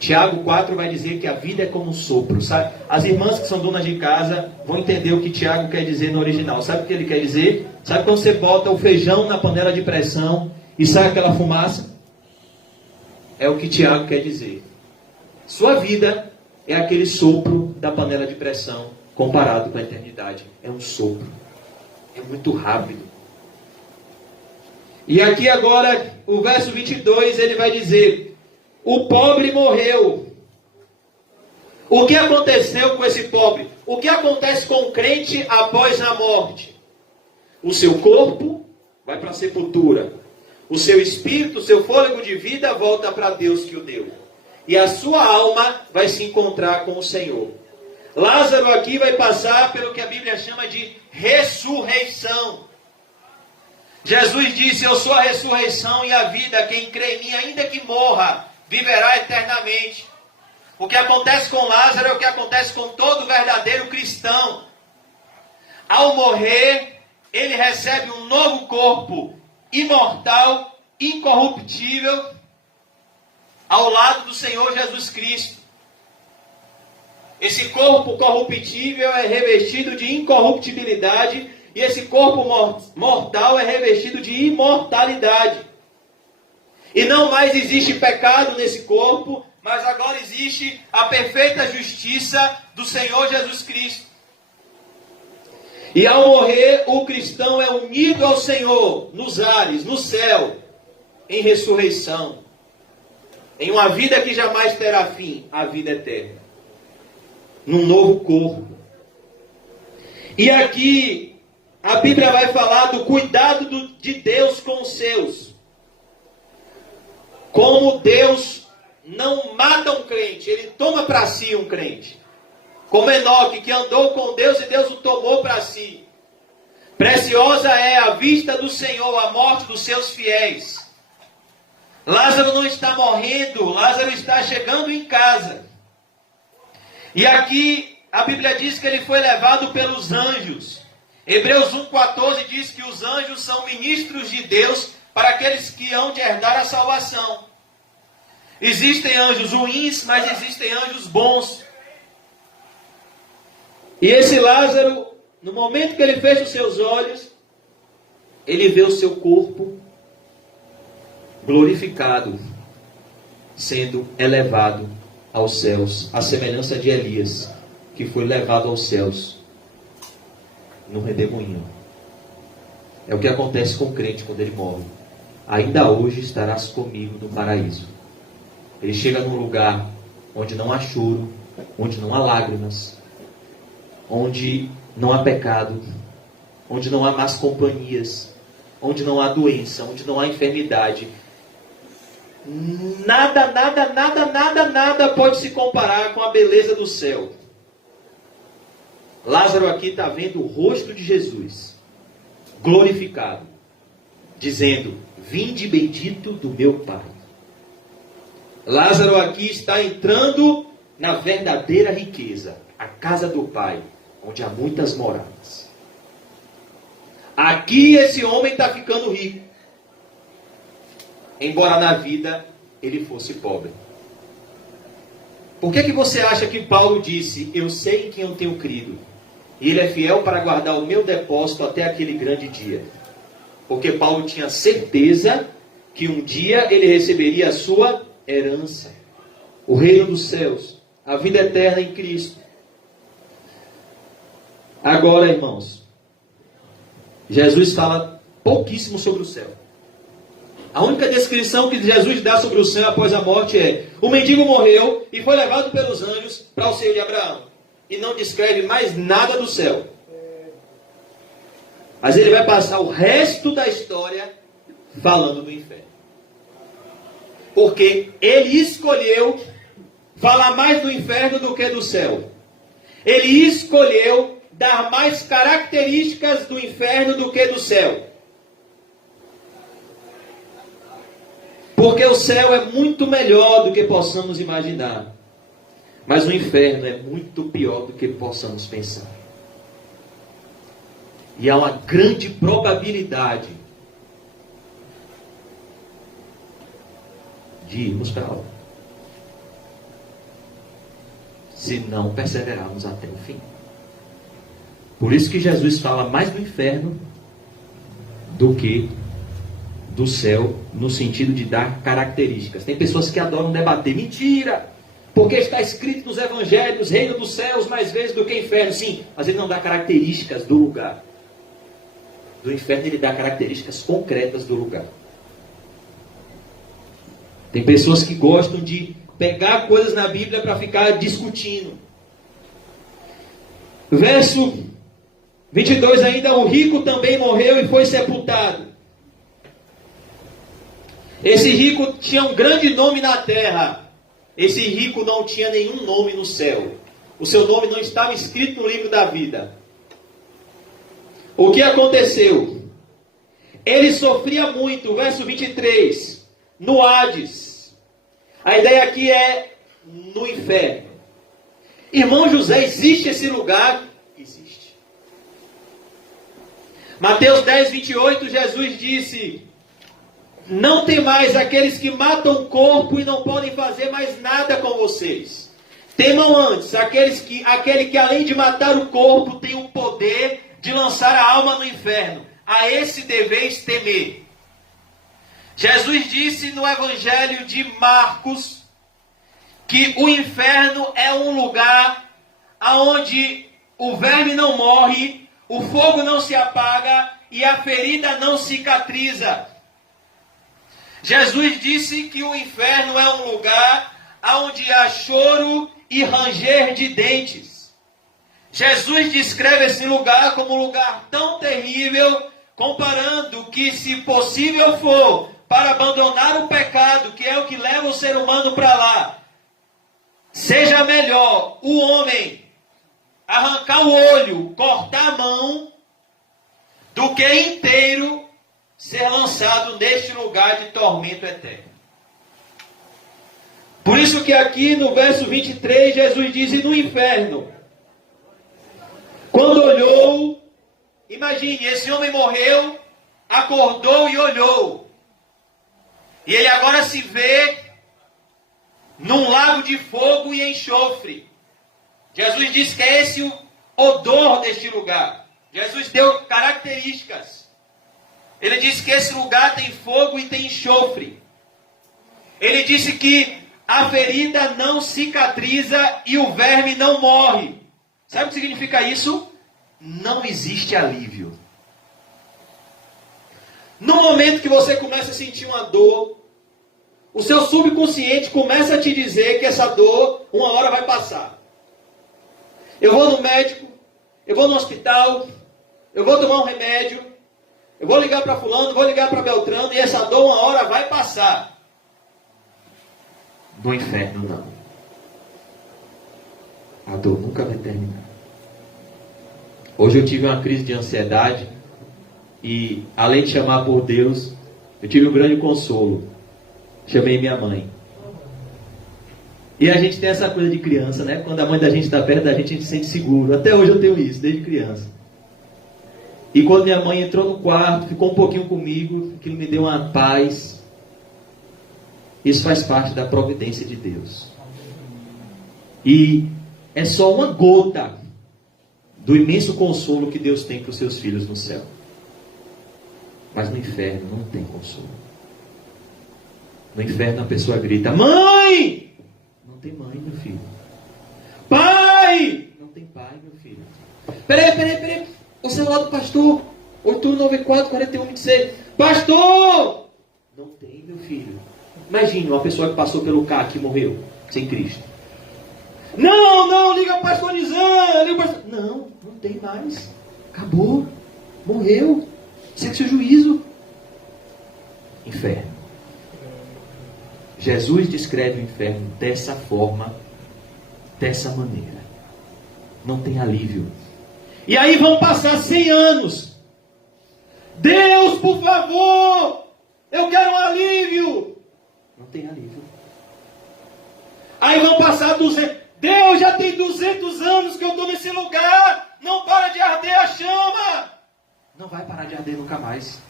Tiago 4 vai dizer que a vida é como um sopro, sabe? As irmãs que são donas de casa vão entender o que Tiago quer dizer no original. Sabe o que ele quer dizer? Sabe quando você bota o feijão na panela de pressão e sai aquela fumaça? É o que Tiago quer dizer. Sua vida é aquele sopro da panela de pressão comparado com a eternidade. É um sopro. É muito rápido. E aqui agora, o verso 22, ele vai dizer: o pobre morreu. O que aconteceu com esse pobre? O que acontece com o crente após a morte? O seu corpo vai para a sepultura. O seu espírito, o seu fôlego de vida volta para Deus que o deu. E a sua alma vai se encontrar com o Senhor. Lázaro aqui vai passar pelo que a Bíblia chama de ressurreição. Jesus disse: eu sou a ressurreição e a vida. Quem crê em mim, ainda que morra, viverá eternamente. O que acontece com Lázaro é o que acontece com todo verdadeiro cristão. Ao morrer, ele recebe um novo corpo, imortal, incorruptível, ao lado do Senhor Jesus Cristo. Esse corpo corruptível é revestido de incorruptibilidade, e esse corpo mortal é revestido de imortalidade. E não mais existe pecado nesse corpo, mas agora existe a perfeita justiça do Senhor Jesus Cristo. E ao morrer, o cristão é unido ao Senhor, nos ares, no céu, em ressurreição, em uma vida que jamais terá fim, a vida eterna, num novo corpo. E aqui, a Bíblia vai falar do cuidado de Deus com os seus. Como Deus não mata um crente, Ele toma para si um crente. Como Enoque, que andou com Deus e Deus o tomou para si. Preciosa é a vista do Senhor, a morte dos seus fiéis. Lázaro não está morrendo, Lázaro está chegando em casa. E aqui a Bíblia diz que ele foi levado pelos anjos. Hebreus 1,14 diz que os anjos são ministros de Deus para aqueles que hão de herdar a salvação. Existem anjos ruins, mas existem anjos bons. E esse Lázaro, no momento que ele fecha os seus olhos, ele vê o seu corpo glorificado, sendo elevado aos céus, à semelhança de Elias, que foi levado aos céus no redemoinho. É o que acontece com o crente quando ele morre. Ainda hoje estarás comigo no paraíso. Ele chega num lugar onde não há choro, onde não há lágrimas, onde não há pecado, onde não há más companhias, onde não há doença, onde não há enfermidade. Nada pode se comparar com a beleza do céu. Lázaro aqui está vendo o rosto de Jesus, glorificado, dizendo: vinde bendito do meu Pai. Lázaro aqui está entrando na verdadeira riqueza, a casa do Pai, onde há muitas moradas. Aqui esse homem está ficando rico, embora na vida ele fosse pobre. Por que você acha que Paulo disse: eu sei em quem eu tenho crido, e ele é fiel para guardar o meu depósito até aquele grande dia? Porque Paulo tinha certeza que um dia ele receberia a sua herança, o reino dos céus, a vida eterna em Cristo. Agora, irmãos, Jesus fala pouquíssimo sobre o céu. A única descrição que Jesus dá sobre o céu após a morte é: o mendigo morreu e foi levado pelos anjos para o seio de Abraão. E não descreve mais nada do céu. Mas ele vai passar o resto da história falando do inferno. Porque ele escolheu falar mais do inferno do que do céu. Ele escolheu dar mais características do inferno do que do céu. Porque o céu é muito melhor do que possamos imaginar. Mas o inferno é muito pior do que possamos pensar. E há uma grande probabilidade de irmos para lá, se não perseverarmos até o fim. Por isso que Jesus fala mais do inferno do que do céu, no sentido de dar características. Tem pessoas que adoram debater. Mentira! Porque está escrito nos evangelhos: reino dos céus mais vezes do que inferno. Sim, mas ele não dá características do lugar. Do inferno ele dá características concretas do lugar. Tem pessoas que gostam de pegar coisas na Bíblia para ficar discutindo. Verso 22 ainda, o rico também morreu e foi sepultado. Esse rico tinha um grande nome na terra. Esse rico não tinha nenhum nome no céu. O seu nome não estava escrito no livro da vida. O que aconteceu? Ele sofria muito, verso 23, no Hades. A ideia aqui é no inferno. Irmão José, existe esse lugar? Existe. Mateus 10, 28, Jesus disse: não temais aqueles que matam o corpo e não podem fazer mais nada com vocês. Temam antes aquele que além de matar o corpo tem o poder de lançar a alma no inferno. A esse deveis temer. Jesus disse no Evangelho de Marcos que o inferno é um lugar onde o verme não morre, o fogo não se apaga e a ferida não cicatriza. Jesus disse que o inferno é um lugar onde há choro e ranger de dentes. Jesus descreve esse lugar como um lugar tão terrível, comparando que, se possível for, para abandonar o pecado, que é o que leva o ser humano para lá, seja melhor o homem arrancar o olho, cortar a mão, do que inteiro ser lançado neste lugar de tormento eterno. Por isso que aqui no verso 23, Jesus diz: e no inferno, quando olhou, imagine, esse homem morreu, acordou e olhou. E ele agora se vê num lago de fogo e enxofre. Jesus disse que é esse o odor deste lugar. Jesus deu características. Ele disse que esse lugar tem fogo e tem enxofre. Ele disse que a ferida não cicatriza e o verme não morre. Sabe o que significa isso? Não existe alívio. No momento que você começa a sentir uma dor, o seu subconsciente começa a te dizer que essa dor, uma hora vai passar. Eu vou no médico, eu vou no hospital, eu vou tomar um remédio, eu vou ligar para fulano, vou ligar para Beltrano, e essa dor uma hora vai passar. No inferno não. A dor nunca vai terminar. Hoje eu tive uma crise de ansiedade e, além de chamar por Deus, eu tive um grande consolo. Chamei minha mãe. E a gente tem essa coisa de criança, né? Quando a mãe da gente está perto da gente se sente seguro. Até hoje eu tenho isso, desde criança. E quando minha mãe entrou no quarto, ficou um pouquinho comigo, aquilo me deu uma paz. Isso faz parte da providência de Deus. E é só uma gota do imenso consolo que Deus tem para os seus filhos no céu. Mas no inferno não tem consolo. No inferno a pessoa grita: mãe! Não tem mãe, meu filho. Pai! Não tem pai, meu filho. Peraí. O celular do pastor, 8194-4126. Pastor! Não tem, meu filho. Imagine uma pessoa que passou pelo carro que morreu sem Cristo. Não, liga o pastor Nizam, liga o pastor... Não tem mais. Acabou. Morreu. Segue seu juízo. Inferno. Jesus descreve o inferno dessa forma, dessa maneira. Não tem alívio. E aí vão passar 100 anos. Deus, por favor, eu quero um alívio. Não tem alívio. Aí vão passar 200. Deus, já tem 200 anos que eu estou nesse lugar. Não para de arder a chama. Não vai parar de arder nunca mais.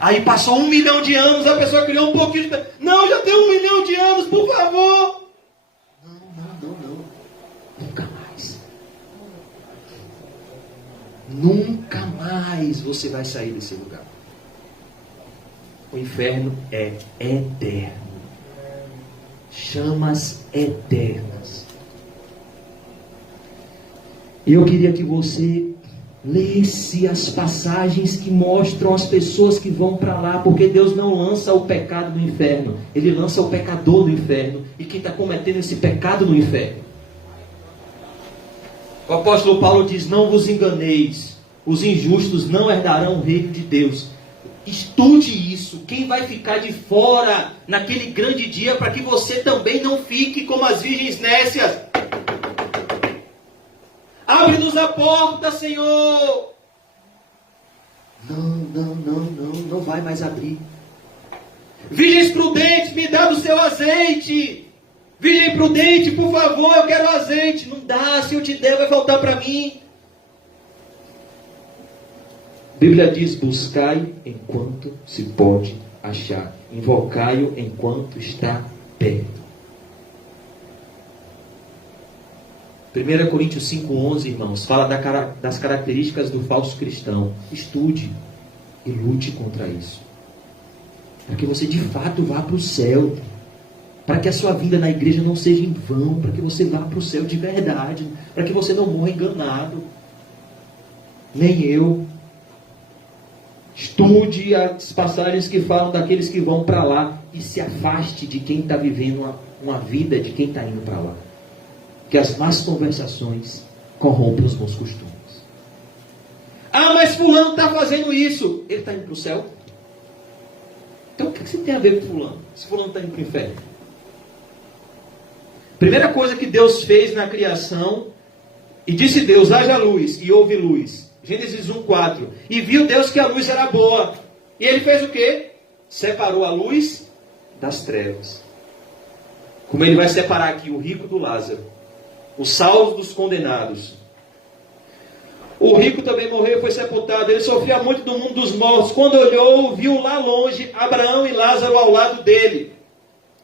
Aí passou 1 milhão de anos, a pessoa criou um pouquinho de... Não, já tem 1 milhão de anos, por favor. Não. Nunca mais. Nunca mais você vai sair desse lugar. O inferno é eterno. Chamas eternas. Eu queria que você lesse as passagens que mostram as pessoas que vão para lá, porque Deus não lança o pecado no inferno, Ele lança o pecador no inferno, e quem está cometendo esse pecado no inferno. O apóstolo Paulo diz: não vos enganeis, os injustos não herdarão o reino de Deus. Estude isso. Quem vai ficar de fora naquele grande dia, para que você também não fique como as virgens nécias? Abre-nos a porta, Senhor. Não vai mais abrir. Virgens prudentes, me dá do seu azeite. Virgem prudente, por favor, eu quero azeite. Não dá, se eu te der vai faltar para mim. A Bíblia diz: buscai enquanto se pode achar, invocai-o enquanto está perto. 1 Coríntios 5,11, irmãos, fala das características do falso cristão. Estude e lute contra isso, para que você de fato vá para o céu, para que a sua vida na igreja não seja em vão, para que você vá para o céu de verdade, para que você não morra enganado. Nem eu. Estude as passagens que falam daqueles que vão para lá e se afaste de quem está vivendo uma vida de quem está indo para lá. Que as más conversações corrompem os bons costumes. Ah, mas fulano está fazendo isso. Ele está indo para o céu? Então o que você tem a ver com fulano? Se fulano está indo para o inferno? Primeira coisa que Deus fez na criação, e disse Deus: haja luz, e houve luz. Gênesis 1:4. E viu Deus que a luz era boa. E ele fez o quê? Separou a luz das trevas. Como ele vai separar aqui o rico do Lázaro, os salvos dos condenados. O rico também morreu e foi sepultado. Ele sofria muito do mundo dos mortos. Quando olhou, viu lá longe Abraão e Lázaro ao lado dele.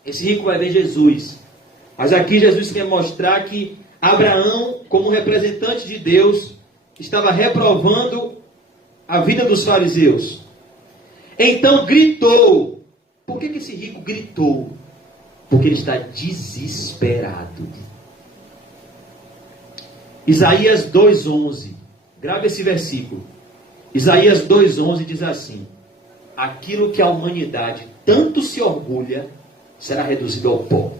Esse rico vai ver Jesus. Mas aqui Jesus quer mostrar que Abraão, como representante de Deus, estava reprovando a vida dos fariseus. Então gritou. Por que esse rico gritou? Porque ele está desesperado. Isaías 2:11. Grave esse versículo. Isaías 2:11 diz assim: aquilo que a humanidade tanto se orgulha será reduzido ao pó.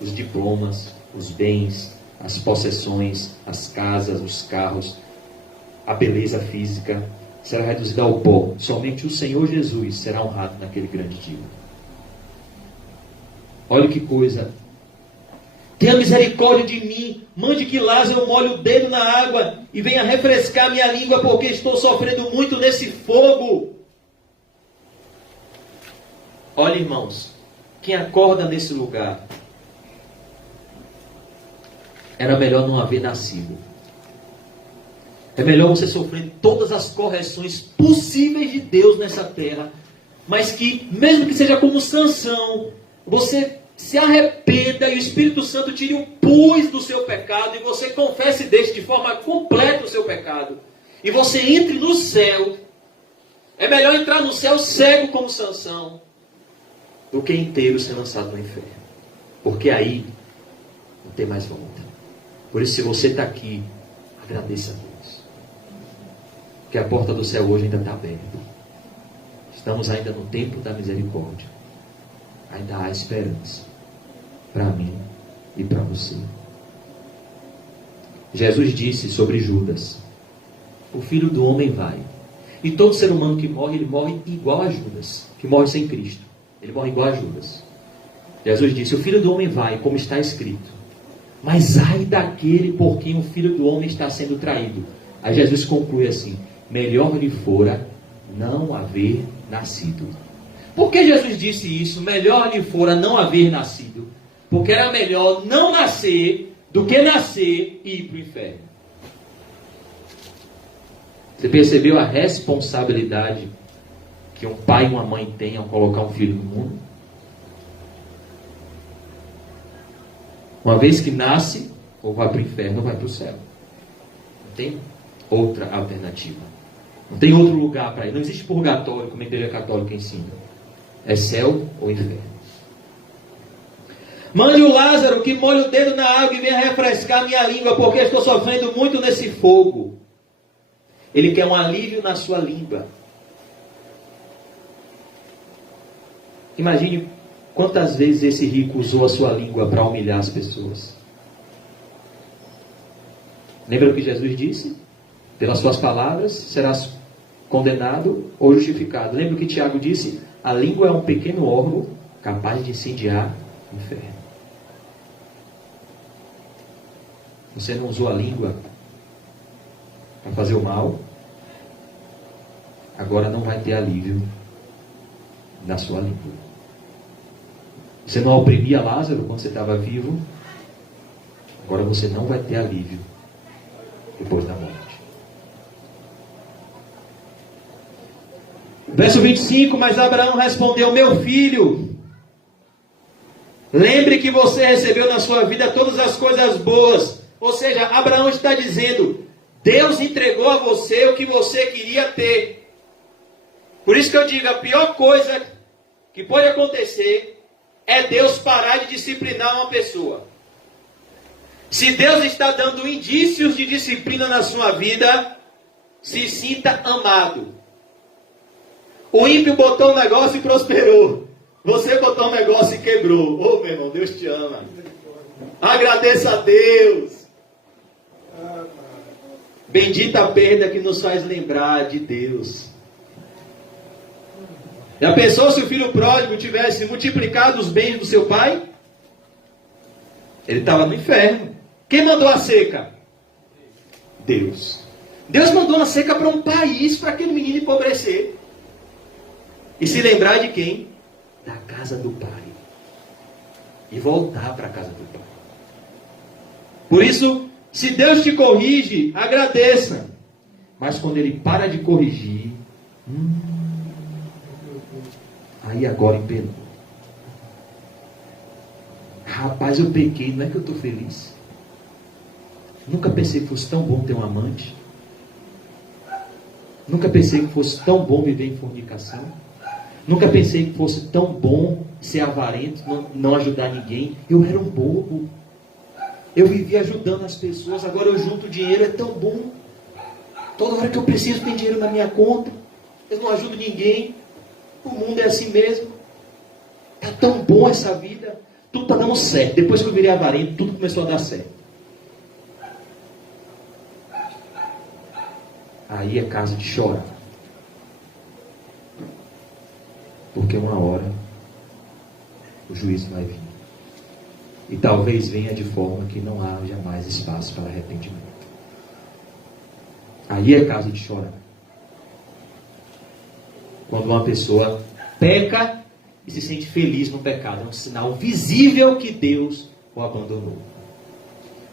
Os diplomas, os bens, as possessões, as casas, os carros, a beleza física será reduzida ao pó. Somente o Senhor Jesus será honrado naquele grande dia. Olha que coisa. Tenha misericórdia de mim. Mande que Lázaro molhe o dedo na água e venha refrescar minha língua, porque estou sofrendo muito nesse fogo. Olha, irmãos, quem acorda nesse lugar, era melhor não haver nascido. É melhor você sofrer todas as correções possíveis de Deus nessa terra, mas que, mesmo que seja como Sansão, você se arrependa e o Espírito Santo tire o pus do seu pecado e você confesse e deixe de forma completa o seu pecado. E você entre no céu. É melhor entrar no céu cego como Sansão do que inteiro ser lançado no inferno. Porque aí não tem mais volta. Por isso, se você está aqui, agradeça a Deus. Porque a porta do céu hoje ainda está aberta. Estamos ainda no tempo da misericórdia. Ainda há esperança para mim e para você. Jesus disse sobre Judas: o Filho do Homem vai. E todo ser humano que morre, ele morre igual a Judas, que morre sem Cristo. Ele morre igual a Judas. Jesus disse: o Filho do Homem vai, como está escrito. Mas ai daquele por quem o Filho do Homem está sendo traído. Aí Jesus conclui assim: melhor lhe fora não haver nascido. Por que Jesus disse isso? Melhor lhe fora não haver nascido. Porque era melhor não nascer do que nascer e ir para o inferno. Você percebeu a responsabilidade que um pai e uma mãe têm ao colocar um filho no mundo? Uma vez que nasce, ou vai para o inferno ou vai para o céu. Não tem outra alternativa. Não tem outro lugar para ir. Não existe purgatório, como a Igreja Católica ensina. É céu ou inferno. Mande o Lázaro que molhe o dedo na água e venha refrescar minha língua, porque estou sofrendo muito nesse fogo. Ele quer um alívio na sua língua. Imagine quantas vezes esse rico usou a sua língua para humilhar as pessoas. Lembra o que Jesus disse? Pelas suas palavras serás condenado ou justificado. Lembra o que Tiago disse? A língua é um pequeno órgão capaz de incendiar o inferno. Você não usou a língua para fazer o mal, agora não vai ter alívio na sua língua. Você não oprimia Lázaro quando você estava vivo, agora você não vai ter alívio depois da morte. Verso 25, mas Abraão respondeu: meu filho, lembre que você recebeu na sua vida todas as coisas boas. Ou seja, Abraão está dizendo, Deus entregou a você o que você queria ter. Por isso que eu digo, a pior coisa que pode acontecer é Deus parar de disciplinar uma pessoa. Se Deus está dando indícios de disciplina na sua vida, se sinta amado. O ímpio botou um negócio e prosperou. Você botou um negócio e quebrou. Ô, meu irmão, Deus te ama. Agradeça a Deus. Bendita a perda que nos faz lembrar de Deus. Já pensou se o filho pródigo tivesse multiplicado os bens do seu pai? Ele estava no inferno. Quem mandou a seca? Deus. Deus mandou uma seca para um país, para aquele menino empobrecer. E se lembrar de quem? Da casa do pai. E voltar para a casa do pai. Por isso, se Deus te corrige, agradeça. Mas quando Ele para de corrigir, aí agora empenou. Rapaz, eu pequei, não é que eu estou feliz. Nunca pensei que fosse tão bom ter um amante. Nunca pensei que fosse tão bom viver em fornicação. Nunca pensei que fosse tão bom ser avarento, não ajudar ninguém. Eu era um bobo. Eu vivia ajudando as pessoas, agora eu junto dinheiro, é tão bom. Toda hora que eu preciso tem dinheiro na minha conta. Eu não ajudo ninguém. O mundo é assim mesmo. Está tão bom essa vida. Tudo está dando certo. Depois que eu virei avarento, tudo começou a dar certo. Aí é caso de chorar. Porque uma hora o juízo vai vir. E talvez venha de forma que não haja mais espaço para arrependimento. Aí é caso de chorar. Quando uma pessoa peca e se sente feliz no pecado, é um sinal visível que Deus o abandonou.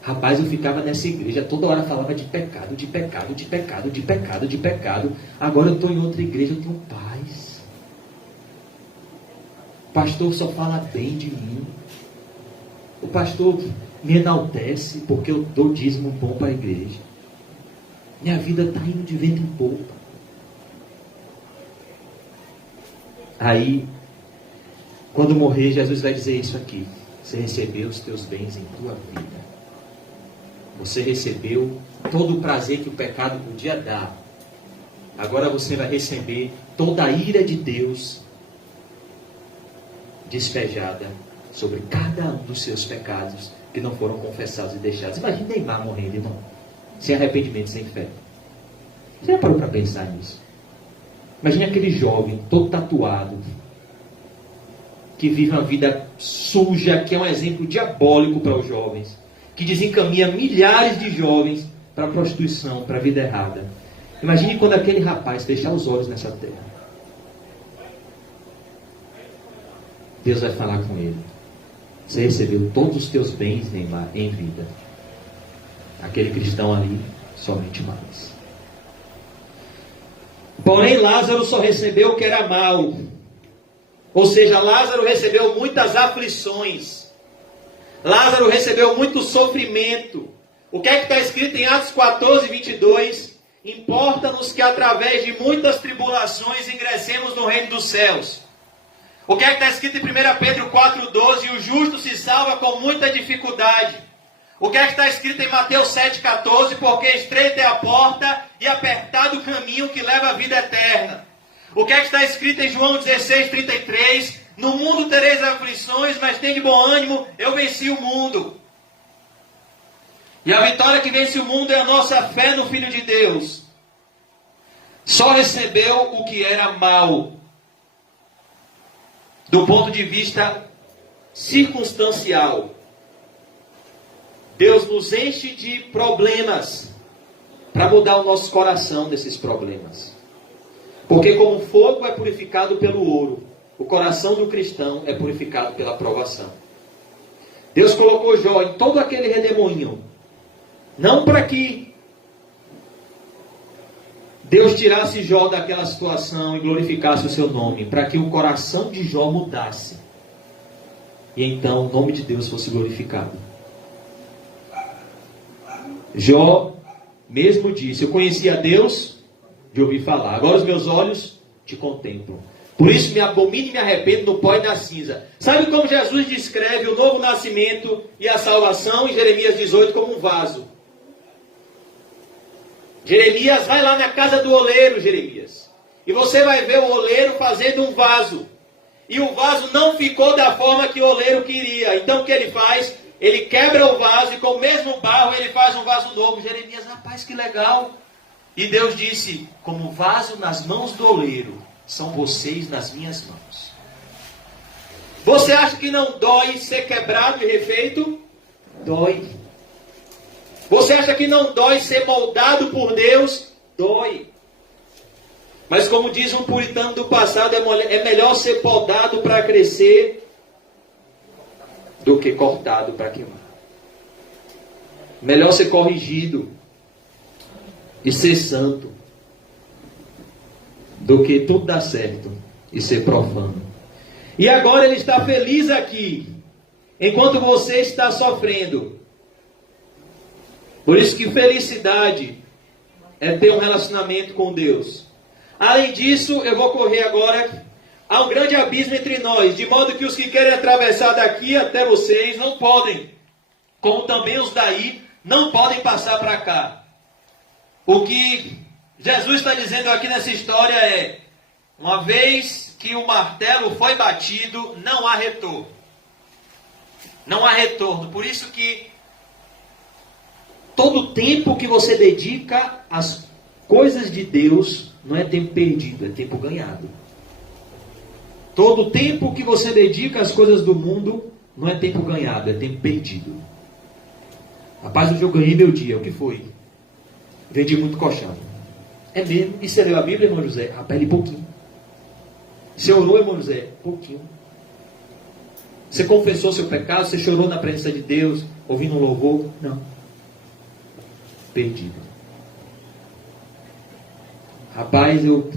Rapaz, eu ficava nessa igreja, toda hora falava de pecado, de pecado, de pecado, de pecado, de pecado. Agora eu estou em outra igreja, eu tenho paz. O pastor só fala bem de mim. O pastor me enaltece porque eu dou dízimo bom para a igreja. Minha vida está indo de vento em popa. Aí, quando morrer, Jesus vai dizer isso aqui: você recebeu os teus bens em tua vida. Você recebeu todo o prazer que o pecado podia dar. Agora você vai receber toda a ira de Deus despejada sobre cada um dos seus pecados que não foram confessados e deixados. Imagina Neymar morrendo, irmão, sem arrependimento, sem fé. Você já parou para pensar nisso? Imagina aquele jovem todo tatuado, que vive uma vida suja, que é um exemplo diabólico para os jovens, que desencaminha milhares de jovens para a prostituição, para a vida errada. Imagine quando aquele rapaz fechar os olhos nessa terra. Deus vai falar com ele: você recebeu todos os teus bens, Neymar, em vida. Aquele cristão ali, somente mais. Porém, Lázaro só recebeu o que era mal. Ou seja, Lázaro recebeu muitas aflições. Lázaro recebeu muito sofrimento. O que é que está escrito em Atos 14, 22? Importa-nos que através de muitas tribulações ingressemos no reino dos céus. O que é que está escrito em 1 Pedro 4,12? O justo se salva com muita dificuldade. O que é que está escrito em Mateus 7,14? Porque estreita é a porta e apertado o caminho que leva à vida eterna. O que é que está escrito em João 16,33? No mundo tereis aflições, mas tem de bom ânimo, eu venci o mundo. E a vitória que vence o mundo é a nossa fé no Filho de Deus. Só recebeu o que era mal, do ponto de vista circunstancial. Deus nos enche de problemas para mudar o nosso coração desses problemas. Porque como o fogo é purificado pelo ouro, o coração do cristão é purificado pela provação. Deus colocou Jó em todo aquele redemoinho, não para que Deus tirasse Jó daquela situação e glorificasse o seu nome, para que o coração de Jó mudasse. E então o nome de Deus fosse glorificado. Jó mesmo disse: eu conhecia a Deus de ouvir falar, agora os meus olhos te contemplam. Por isso me abomino e me arrependo no pó e na cinza. Sabe como Jesus descreve o novo nascimento e a salvação em Jeremias 18 como um vaso? Jeremias, vai lá na casa do oleiro, Jeremias. E você vai ver o oleiro fazendo um vaso. E o vaso não ficou da forma que o oleiro queria. Então o que ele faz? Ele quebra o vaso e com o mesmo barro ele faz um vaso novo. Jeremias, rapaz, que legal. E Deus disse: como vaso nas mãos do oleiro, são vocês nas minhas mãos. Você acha que não dói ser quebrado e refeito? Dói. Você acha que não dói ser moldado por Deus? Dói. Mas como diz um puritano do passado, é melhor ser podado para crescer do que cortado para queimar. Melhor ser corrigido e ser santo do que tudo dar certo e ser profano. E agora ele está feliz aqui, enquanto você está sofrendo. Por isso que felicidade é ter um relacionamento com Deus. Além disso, eu vou correr agora. Há um grande abismo entre nós, de modo que os que querem atravessar daqui até vocês não podem, como também os daí não podem passar para cá. O que Jesus está dizendo aqui nessa história é: uma vez que o martelo foi batido, não há retorno. Não há retorno. Por isso que todo o tempo que você dedica às coisas de Deus não é tempo perdido, é tempo ganhado. Todo o tempo que você dedica às coisas do mundo não é tempo ganhado, é tempo perdido. Rapaz, hoje eu ganhei meu dia. O que foi? Vendi muito colchão. É mesmo? E você leu a Bíblia, irmão José? Rapaz, li pouquinho. Você orou, irmão José? Pouquinho. Você confessou seu pecado? Você chorou na presença de Deus, ouvindo um louvor? Não. Perdido. Rapaz, eu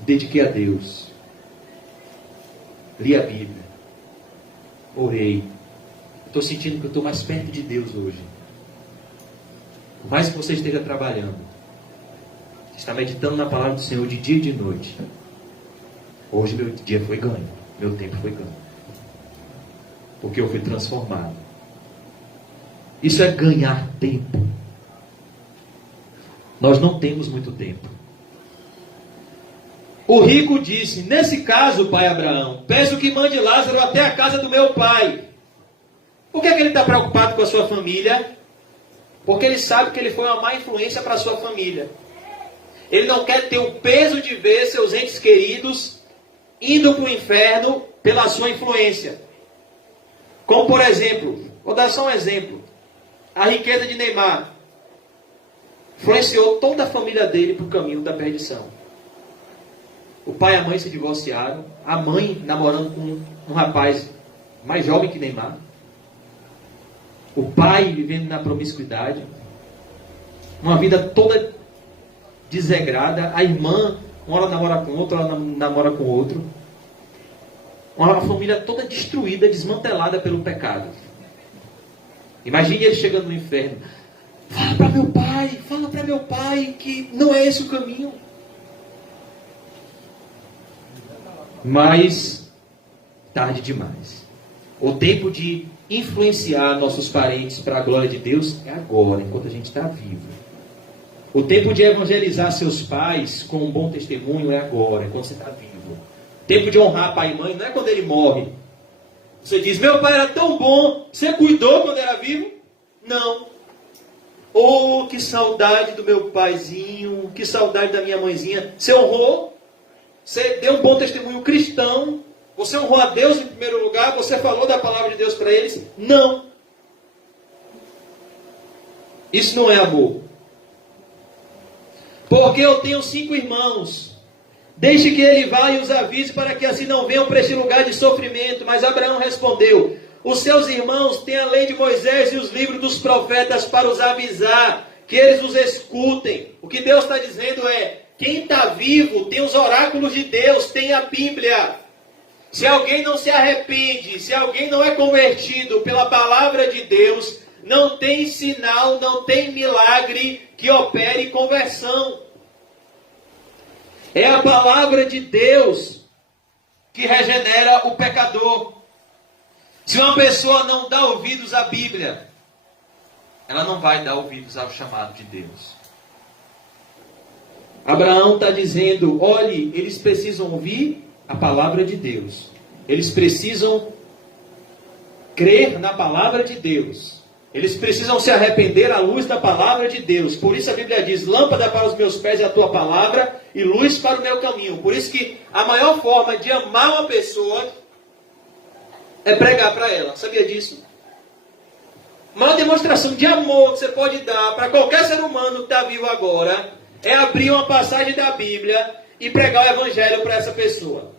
dediquei a Deus. Li a Bíblia. Orei. Estou sentindo que eu estou mais perto de Deus hoje. Por mais que você esteja trabalhando, está meditando na palavra do Senhor de dia e de noite. Hoje meu dia foi ganho. Meu tempo foi ganho. Porque eu fui transformado. Isso é ganhar tempo. Nós não temos muito tempo. O rico disse: nesse caso, pai Abraão, peço que mande Lázaro até a casa do meu pai. Por que ele está preocupado com a sua família? Porque ele sabe que ele foi uma má influência para a sua família. Ele não quer ter o peso de ver seus entes queridos indo para o inferno pela sua influência. Como por exemplo, vou dar só um exemplo. A riqueza de Neymar influenciou toda a família dele para o caminho da perdição. O pai e a mãe se divorciaram. A mãe namorando com um rapaz mais jovem que Neymar. O pai vivendo na promiscuidade. Uma vida toda desregrada. A irmã, uma hora namora com outra, ela namora com outro. Uma família toda destruída, desmantelada pelo pecado. Imagine ele chegando no inferno. Fala para meu pai que não é esse o caminho. Mas tarde demais. O tempo de influenciar nossos parentes para a glória de Deus é agora, enquanto a gente está vivo. O tempo de evangelizar seus pais com um bom testemunho é agora, enquanto você está vivo. O tempo de honrar pai e mãe não é quando ele morre. Você diz: meu pai era tão bom, você cuidou quando era vivo? Não. Oh, que saudade do meu paizinho, que saudade da minha mãezinha. Você honrou, você deu um bom testemunho cristão, você honrou a Deus em primeiro lugar, você falou da palavra de Deus para eles? Não. Isso não é amor. Porque eu tenho 5 irmãos. Deixe que ele vá e os avise para que assim não venham para este lugar de sofrimento. Mas Abraão respondeu: os seus irmãos têm a lei de Moisés e os livros dos profetas para os avisar, que eles os escutem. O que Deus está dizendo é, quem está vivo tem os oráculos de Deus, tem a Bíblia. Se alguém não se arrepende, se alguém não é convertido pela palavra de Deus, não tem sinal, não tem milagre que opere conversão. É a palavra de Deus que regenera o pecador. Se uma pessoa não dá ouvidos à Bíblia, ela não vai dar ouvidos ao chamado de Deus. Abraão está dizendo, olhe, eles precisam ouvir a palavra de Deus. Eles precisam crer na palavra de Deus. Eles precisam se arrepender à luz da palavra de Deus. Por isso a Bíblia diz, lâmpada para os meus pés é a tua palavra e luz para o meu caminho. Por isso que a maior forma de amar uma pessoa é pregar para ela. Sabia disso? A maior demonstração de amor que você pode dar para qualquer ser humano que está vivo agora é abrir uma passagem da Bíblia e pregar o Evangelho para essa pessoa.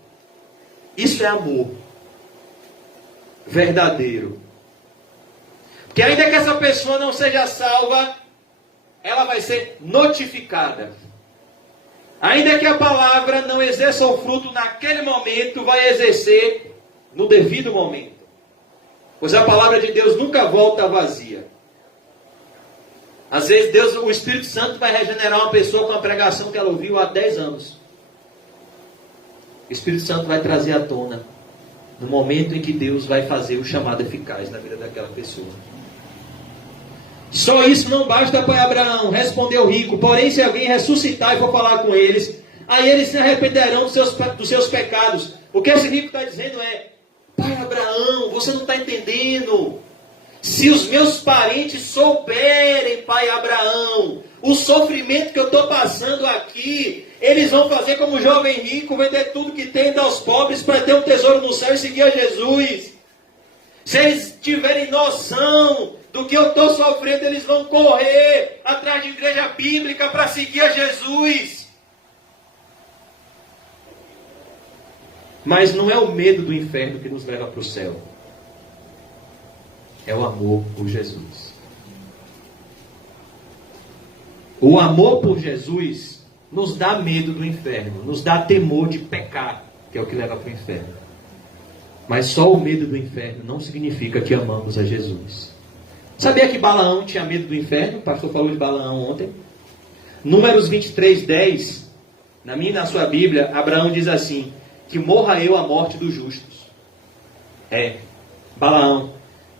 Isso é amor verdadeiro. Porque ainda que essa pessoa não seja salva, ela vai ser notificada. Ainda que a palavra não exerça o fruto naquele momento, vai exercer no devido momento. Pois a palavra de Deus nunca volta vazia. Às vezes Deus, o Espírito Santo vai regenerar uma pessoa com a pregação que ela ouviu há 10 anos. O Espírito Santo vai trazer à tona no momento em que Deus vai fazer o chamado eficaz na vida daquela pessoa. Só isso não basta para Abraão, respondeu o rico. Porém, se alguém ressuscitar e for falar com eles, aí eles se arrependerão dos seus pecados. O que esse rico está dizendo é, pai Abraão, você não está entendendo. Se os meus parentes souberem, pai Abraão, o sofrimento que eu estou passando aqui, eles vão fazer como o jovem rico, vender tudo que tem e dar aos pobres para ter um tesouro no céu e seguir a Jesus. Se eles tiverem noção do que eu estou sofrendo, eles vão correr atrás de igreja bíblica para seguir a Jesus. Mas não é o medo do inferno que nos leva para o céu. É o amor por Jesus. O amor por Jesus nos dá medo do inferno, nos dá temor de pecar, que é o que leva para o inferno. Mas só o medo do inferno não significa que amamos a Jesus. Sabia que Balaão tinha medo do inferno? O pastor falou de Balaão ontem. Números 23:10, na minha e na sua Bíblia, Abraão diz assim, que morra eu a morte dos justos. Balaão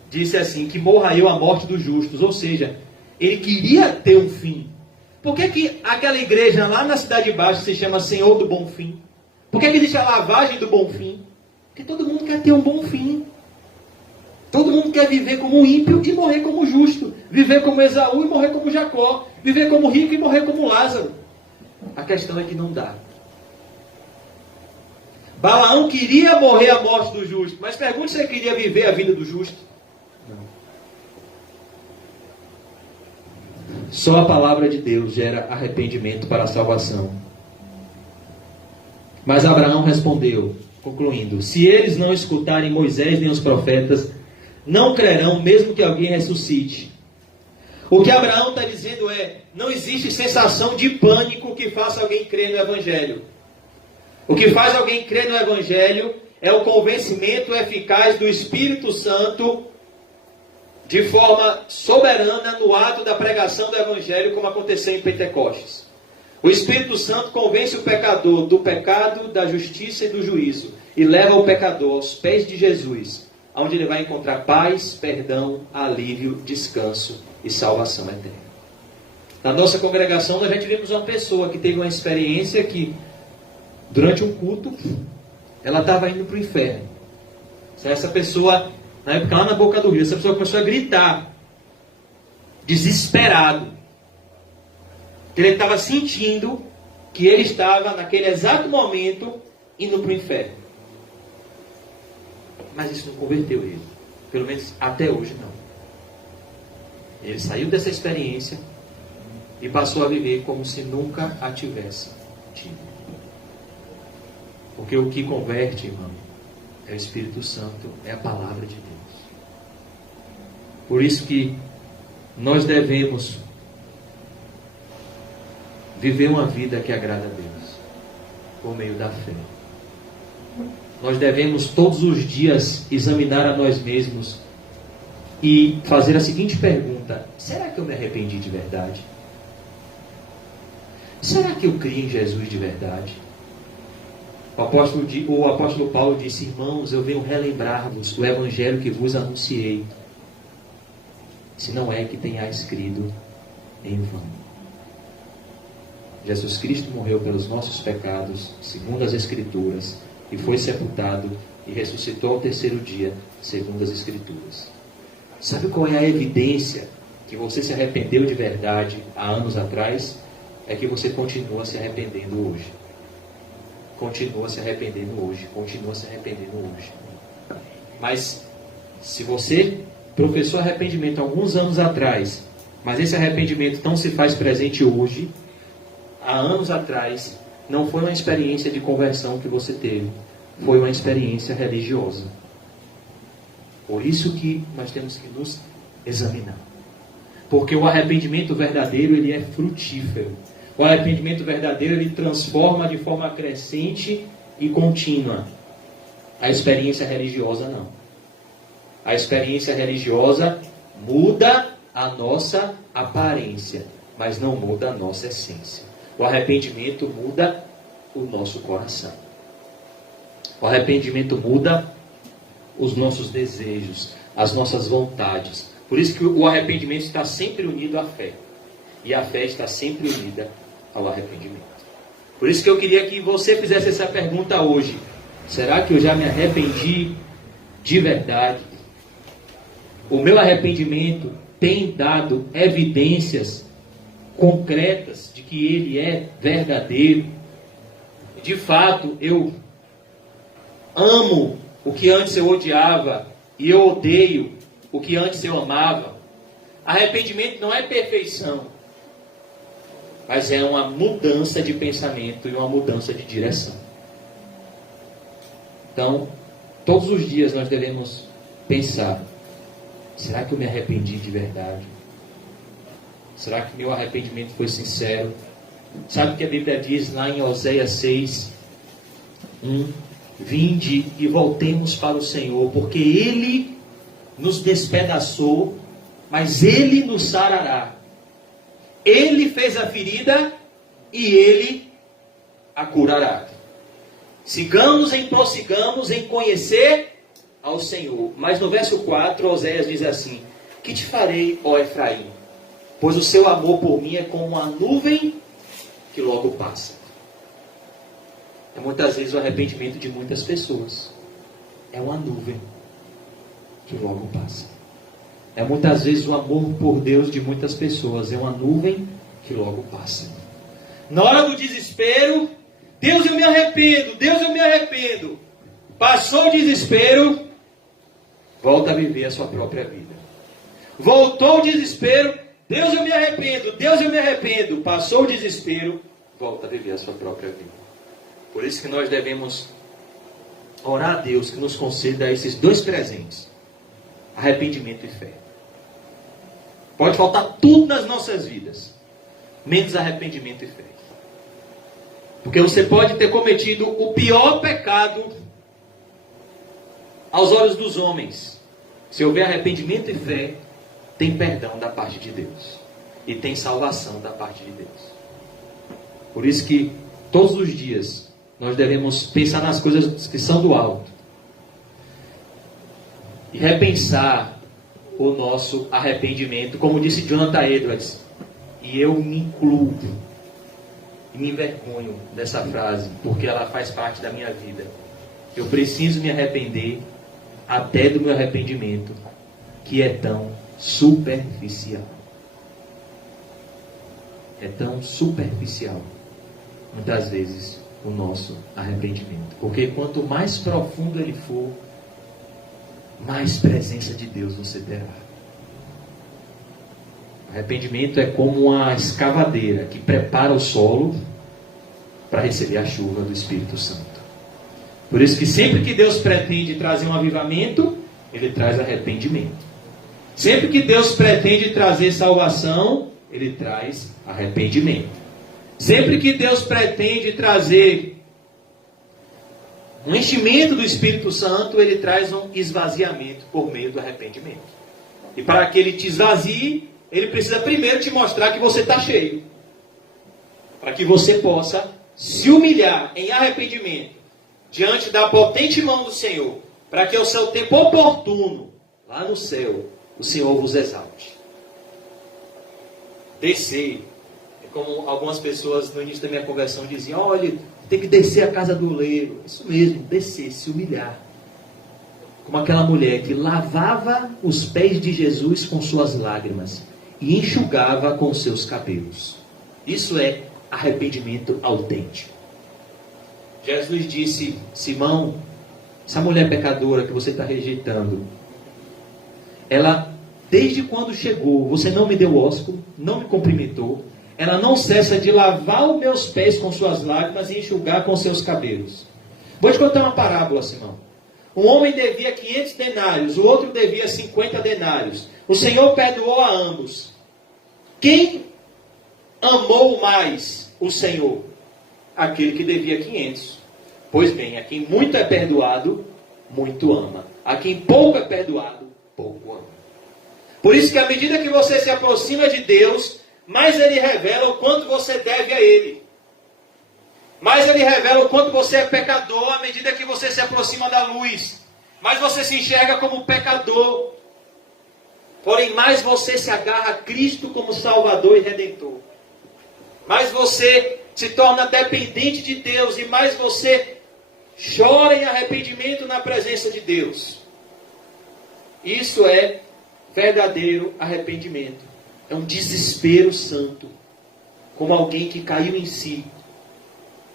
disse assim, que morra eu a morte dos justos. Ou seja, ele queria ter um fim. Por que aquela igreja lá na Cidade Baixa se chama Senhor do Bom Fim? Por que existe a lavagem do bom fim? Porque todo mundo quer ter um bom fim. Todo mundo quer viver como um ímpio e morrer como justo. Viver como Esaú e morrer como Jacó. Viver como rico e morrer como Lázaro. A questão é que não dá. Balaão queria morrer a morte do justo. Mas pergunte se ele queria viver a vida do justo. Não. Só a palavra de Deus gera arrependimento para a salvação. Mas Abraão respondeu, concluindo, se eles não escutarem Moisés nem os profetas, não crerão mesmo que alguém ressuscite. O que Abraão está dizendo é, não existe sensação de pânico que faça alguém crer no Evangelho. O que faz alguém crer no Evangelho é o convencimento eficaz do Espírito Santo de forma soberana no ato da pregação do Evangelho, como aconteceu em Pentecostes. O Espírito Santo convence o pecador do pecado, da justiça e do juízo e leva o pecador aos pés de Jesus, onde ele vai encontrar paz, perdão, alívio, descanso e salvação eterna. Na nossa congregação nós já tivemos uma pessoa que teve uma experiência que durante um culto ela estava indo para o inferno. Essa pessoa, na época lá na Boca do Rio, essa pessoa começou a gritar desesperado. Ele estava sentindo que ele estava, naquele exato momento, indo para o inferno. Mas isso não converteu ele. Pelo menos até hoje não. Ele saiu dessa experiência e passou a viver como se nunca a tivesse tido. Porque o que converte, irmão, é o Espírito Santo, é a palavra de Deus. Por isso que nós devemos viver uma vida que agrada a Deus, por meio da fé. Nós devemos todos os dias examinar a nós mesmos e fazer a seguinte pergunta: será que eu me arrependi de verdade? Será que eu criei em Jesus de verdade? O apóstolo Paulo disse: irmãos, eu venho relembrar-vos o evangelho que vos anunciei, se não é que tenhais crido em vão. Jesus Cristo morreu pelos nossos pecados, segundo as Escrituras, e foi sepultado e ressuscitou ao terceiro dia, segundo as Escrituras. Sabe qual é a evidência que você se arrependeu de verdade há anos atrás? É que você continua se arrependendo hoje. Continua se arrependendo hoje. Continua se arrependendo hoje. Mas, se você professou arrependimento alguns anos atrás, mas esse arrependimento não se faz presente hoje, há anos atrás, não foi uma experiência de conversão que você teve, foi uma experiência religiosa. Por isso que nós temos que nos examinar. Porque o arrependimento verdadeiro, ele é frutífero. O arrependimento verdadeiro, ele transforma de forma crescente e contínua. A experiência religiosa não. A experiência religiosa muda a nossa aparência, mas não muda a nossa essência. O arrependimento muda o nosso coração. O arrependimento muda os nossos desejos, as nossas vontades. Por isso que o arrependimento está sempre unido à fé. E a fé está sempre unida ao arrependimento. Por isso que eu queria que você fizesse essa pergunta hoje. Será que eu já me arrependi de verdade? O meu arrependimento tem dado evidências concretas de que ele é verdadeiro? De fato, eu amo o que antes eu odiava e eu odeio o que antes eu amava. Arrependimento não é perfeição, mas é uma mudança de pensamento e uma mudança de direção. Então, todos os dias nós devemos pensar: será que eu me arrependi de verdade? Será que meu arrependimento foi sincero? Sabe o que a Bíblia diz lá em Oséias 6, 1? Vinde e voltemos para o Senhor, porque Ele nos despedaçou, mas Ele nos sarará. Ele fez a ferida e Ele a curará. Prossigamos em conhecer ao Senhor. Mas no verso 4, Oséias diz assim: que te farei, ó Efraim? Pois o seu amor por mim é como uma nuvem que logo passa. É muitas vezes o arrependimento de muitas pessoas. É uma nuvem que logo passa. É muitas vezes o amor por Deus de muitas pessoas. É uma nuvem que logo passa. Na hora do desespero, Deus, eu me arrependo. Deus, eu me arrependo. Passou o desespero, volta a viver a sua própria vida. Voltou o desespero, Deus, eu me arrependo. Deus, eu me arrependo. Passou o desespero, volta a viver a sua própria vida. Por isso que nós devemos orar a Deus que nos conceda esses dois presentes: arrependimento e fé. Pode faltar tudo nas nossas vidas, menos arrependimento e fé. Porque você pode ter cometido o pior pecado aos olhos dos homens. Se houver arrependimento e fé, tem perdão da parte de Deus. E tem salvação da parte de Deus. Por isso que todos os dias nós devemos pensar nas coisas que são do alto. E repensar o nosso arrependimento. Como disse Jonathan Edwards, e eu me incluo e me envergonho dessa frase, porque ela faz parte da minha vida. Eu preciso me arrepender até do meu arrependimento, que é tão superficial. é tão superficial, muitas vezes, o nosso arrependimento. Porque quanto mais profundo ele for, mais presença de Deus você terá. Arrependimento é como uma escavadeira que prepara o solo para receber a chuva do Espírito Santo. Por isso que sempre que Deus pretende trazer um avivamento, Ele traz arrependimento. Sempre que Deus pretende trazer salvação, Ele traz arrependimento. Sempre que Deus pretende trazer um enchimento do Espírito Santo, Ele traz um esvaziamento por meio do arrependimento. E para que Ele te esvazie, Ele precisa primeiro te mostrar que você está cheio. Para que você possa se humilhar em arrependimento diante da potente mão do Senhor, para que ao seu tempo oportuno, lá no céu, o Senhor vos exalte. Descer, é como algumas pessoas no início da minha conversão diziam: olha, tem que descer a casa do oleiro. Isso mesmo, descer, se humilhar. Como aquela mulher que lavava os pés de Jesus com suas lágrimas e enxugava com seus cabelos. Isso é arrependimento autêntico. Jesus disse: Simão, essa mulher pecadora que você está rejeitando, ela, desde quando chegou, você não me deu ósculo, não me cumprimentou, ela não cessa de lavar os meus pés com suas lágrimas e enxugar com seus cabelos. Vou te contar uma parábola, Simão. Um homem devia 500 denários, o outro devia 50 denários. O Senhor perdoou a ambos. Quem amou mais o Senhor? Aquele que devia 500. Pois bem, a quem muito é perdoado, muito ama. A quem pouco é perdoado, pouco ama. Por isso que à medida que você se aproxima de Deus, mais Ele revela o quanto você deve a Ele. Mais Ele revela o quanto você é pecador à medida que você se aproxima da luz. Mais você se enxerga como pecador. Porém, mais você se agarra a Cristo como Salvador e Redentor. Mais você se torna dependente de Deus e mais você chora em arrependimento na presença de Deus. Isso é verdadeiro arrependimento. É um desespero santo. Como alguém que caiu em si.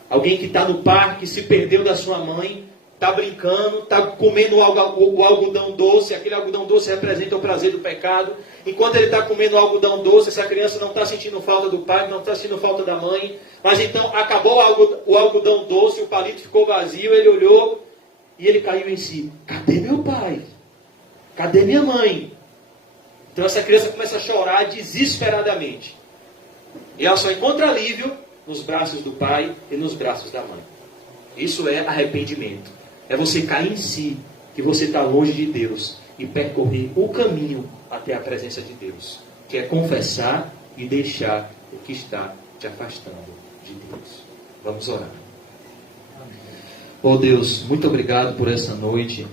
Alguém que está no parque, se perdeu da sua mãe, está brincando, está comendo o algodão doce. Aquele algodão doce representa o prazer do pecado. Enquanto ele está comendo o algodão doce, essa criança não está sentindo falta do pai, não está sentindo falta da mãe. Mas então acabou o algodão doce, o palito ficou vazio, ele olhou e ele caiu em si. Cadê meu pai? Cadê minha mãe? Então essa criança começa a chorar desesperadamente. E ela só encontra alívio nos braços do pai e nos braços da mãe. Isso é arrependimento. É você cair em si, que você está longe de Deus, e percorrer o caminho até a presença de Deus, que é confessar e deixar o que está te afastando de Deus. Vamos orar. Oh Deus, muito obrigado por essa noite.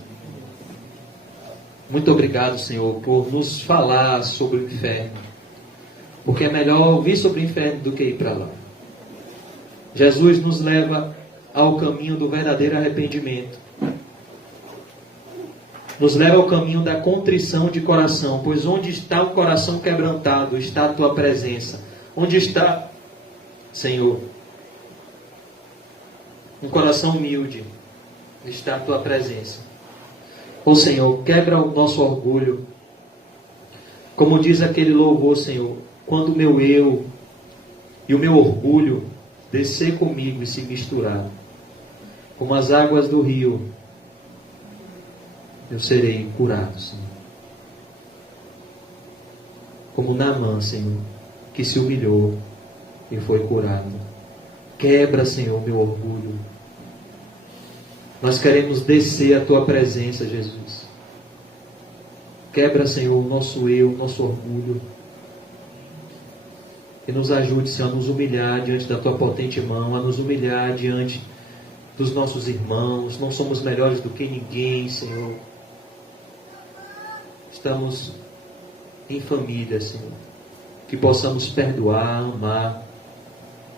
Muito obrigado, Senhor, por nos falar sobre o inferno. Porque é melhor ouvir sobre o inferno do que ir para lá. Jesus nos leva ao caminho do verdadeiro arrependimento. Nos leva ao caminho da contrição de coração. Pois onde está o coração quebrantado, está a tua presença. Onde está, Senhor, um coração humilde, está a tua presença. Ó Senhor, quebra o nosso orgulho. Como diz aquele louvor, Senhor, quando o meu eu e o meu orgulho descer comigo e se misturar, como as águas do rio, eu serei curado, Senhor. Como Naamã, Senhor, que se humilhou e foi curado. Quebra, Senhor, meu orgulho. Nós queremos descer à tua presença, Jesus. Quebra, Senhor, o nosso eu, o nosso orgulho. E nos ajude, Senhor, a nos humilhar diante da tua potente mão, a nos humilhar diante dos nossos irmãos. Não somos melhores do que ninguém, Senhor. Estamos em família, Senhor. Que possamos perdoar, amar.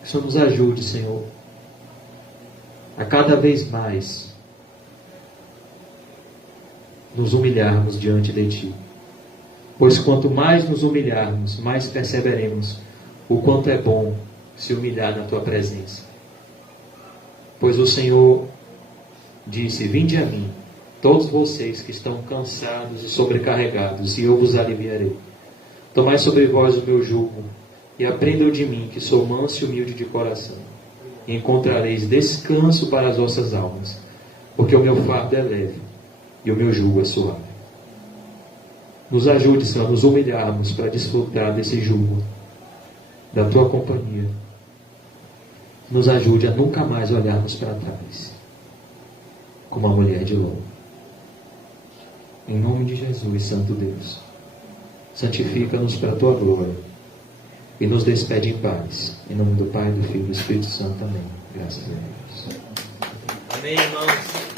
Que o Senhor nos ajude, Senhor, a cada vez mais nos humilharmos diante de Ti. Pois quanto mais nos humilharmos, mais perceberemos o quanto é bom se humilhar na tua presença. Pois o Senhor disse: vinde a mim, todos vocês que estão cansados e sobrecarregados, e eu vos aliviarei. Tomai sobre vós o meu jugo, e aprendam de mim, que sou manso e humilde de coração, e encontrareis descanso para as vossas almas, porque o meu fardo é leve, e o meu jugo é suave. Nos ajude, Senhor, a nos humilharmos para desfrutar desse jugo, da tua companhia. Nos ajude a nunca mais olharmos para trás, como a mulher de Ló. Em nome de Jesus, Santo Deus, santifica-nos para a tua glória e nos despede em paz. Em nome do Pai, do Filho e do Espírito Santo. Amém. Graças a Deus. Amém, irmãos.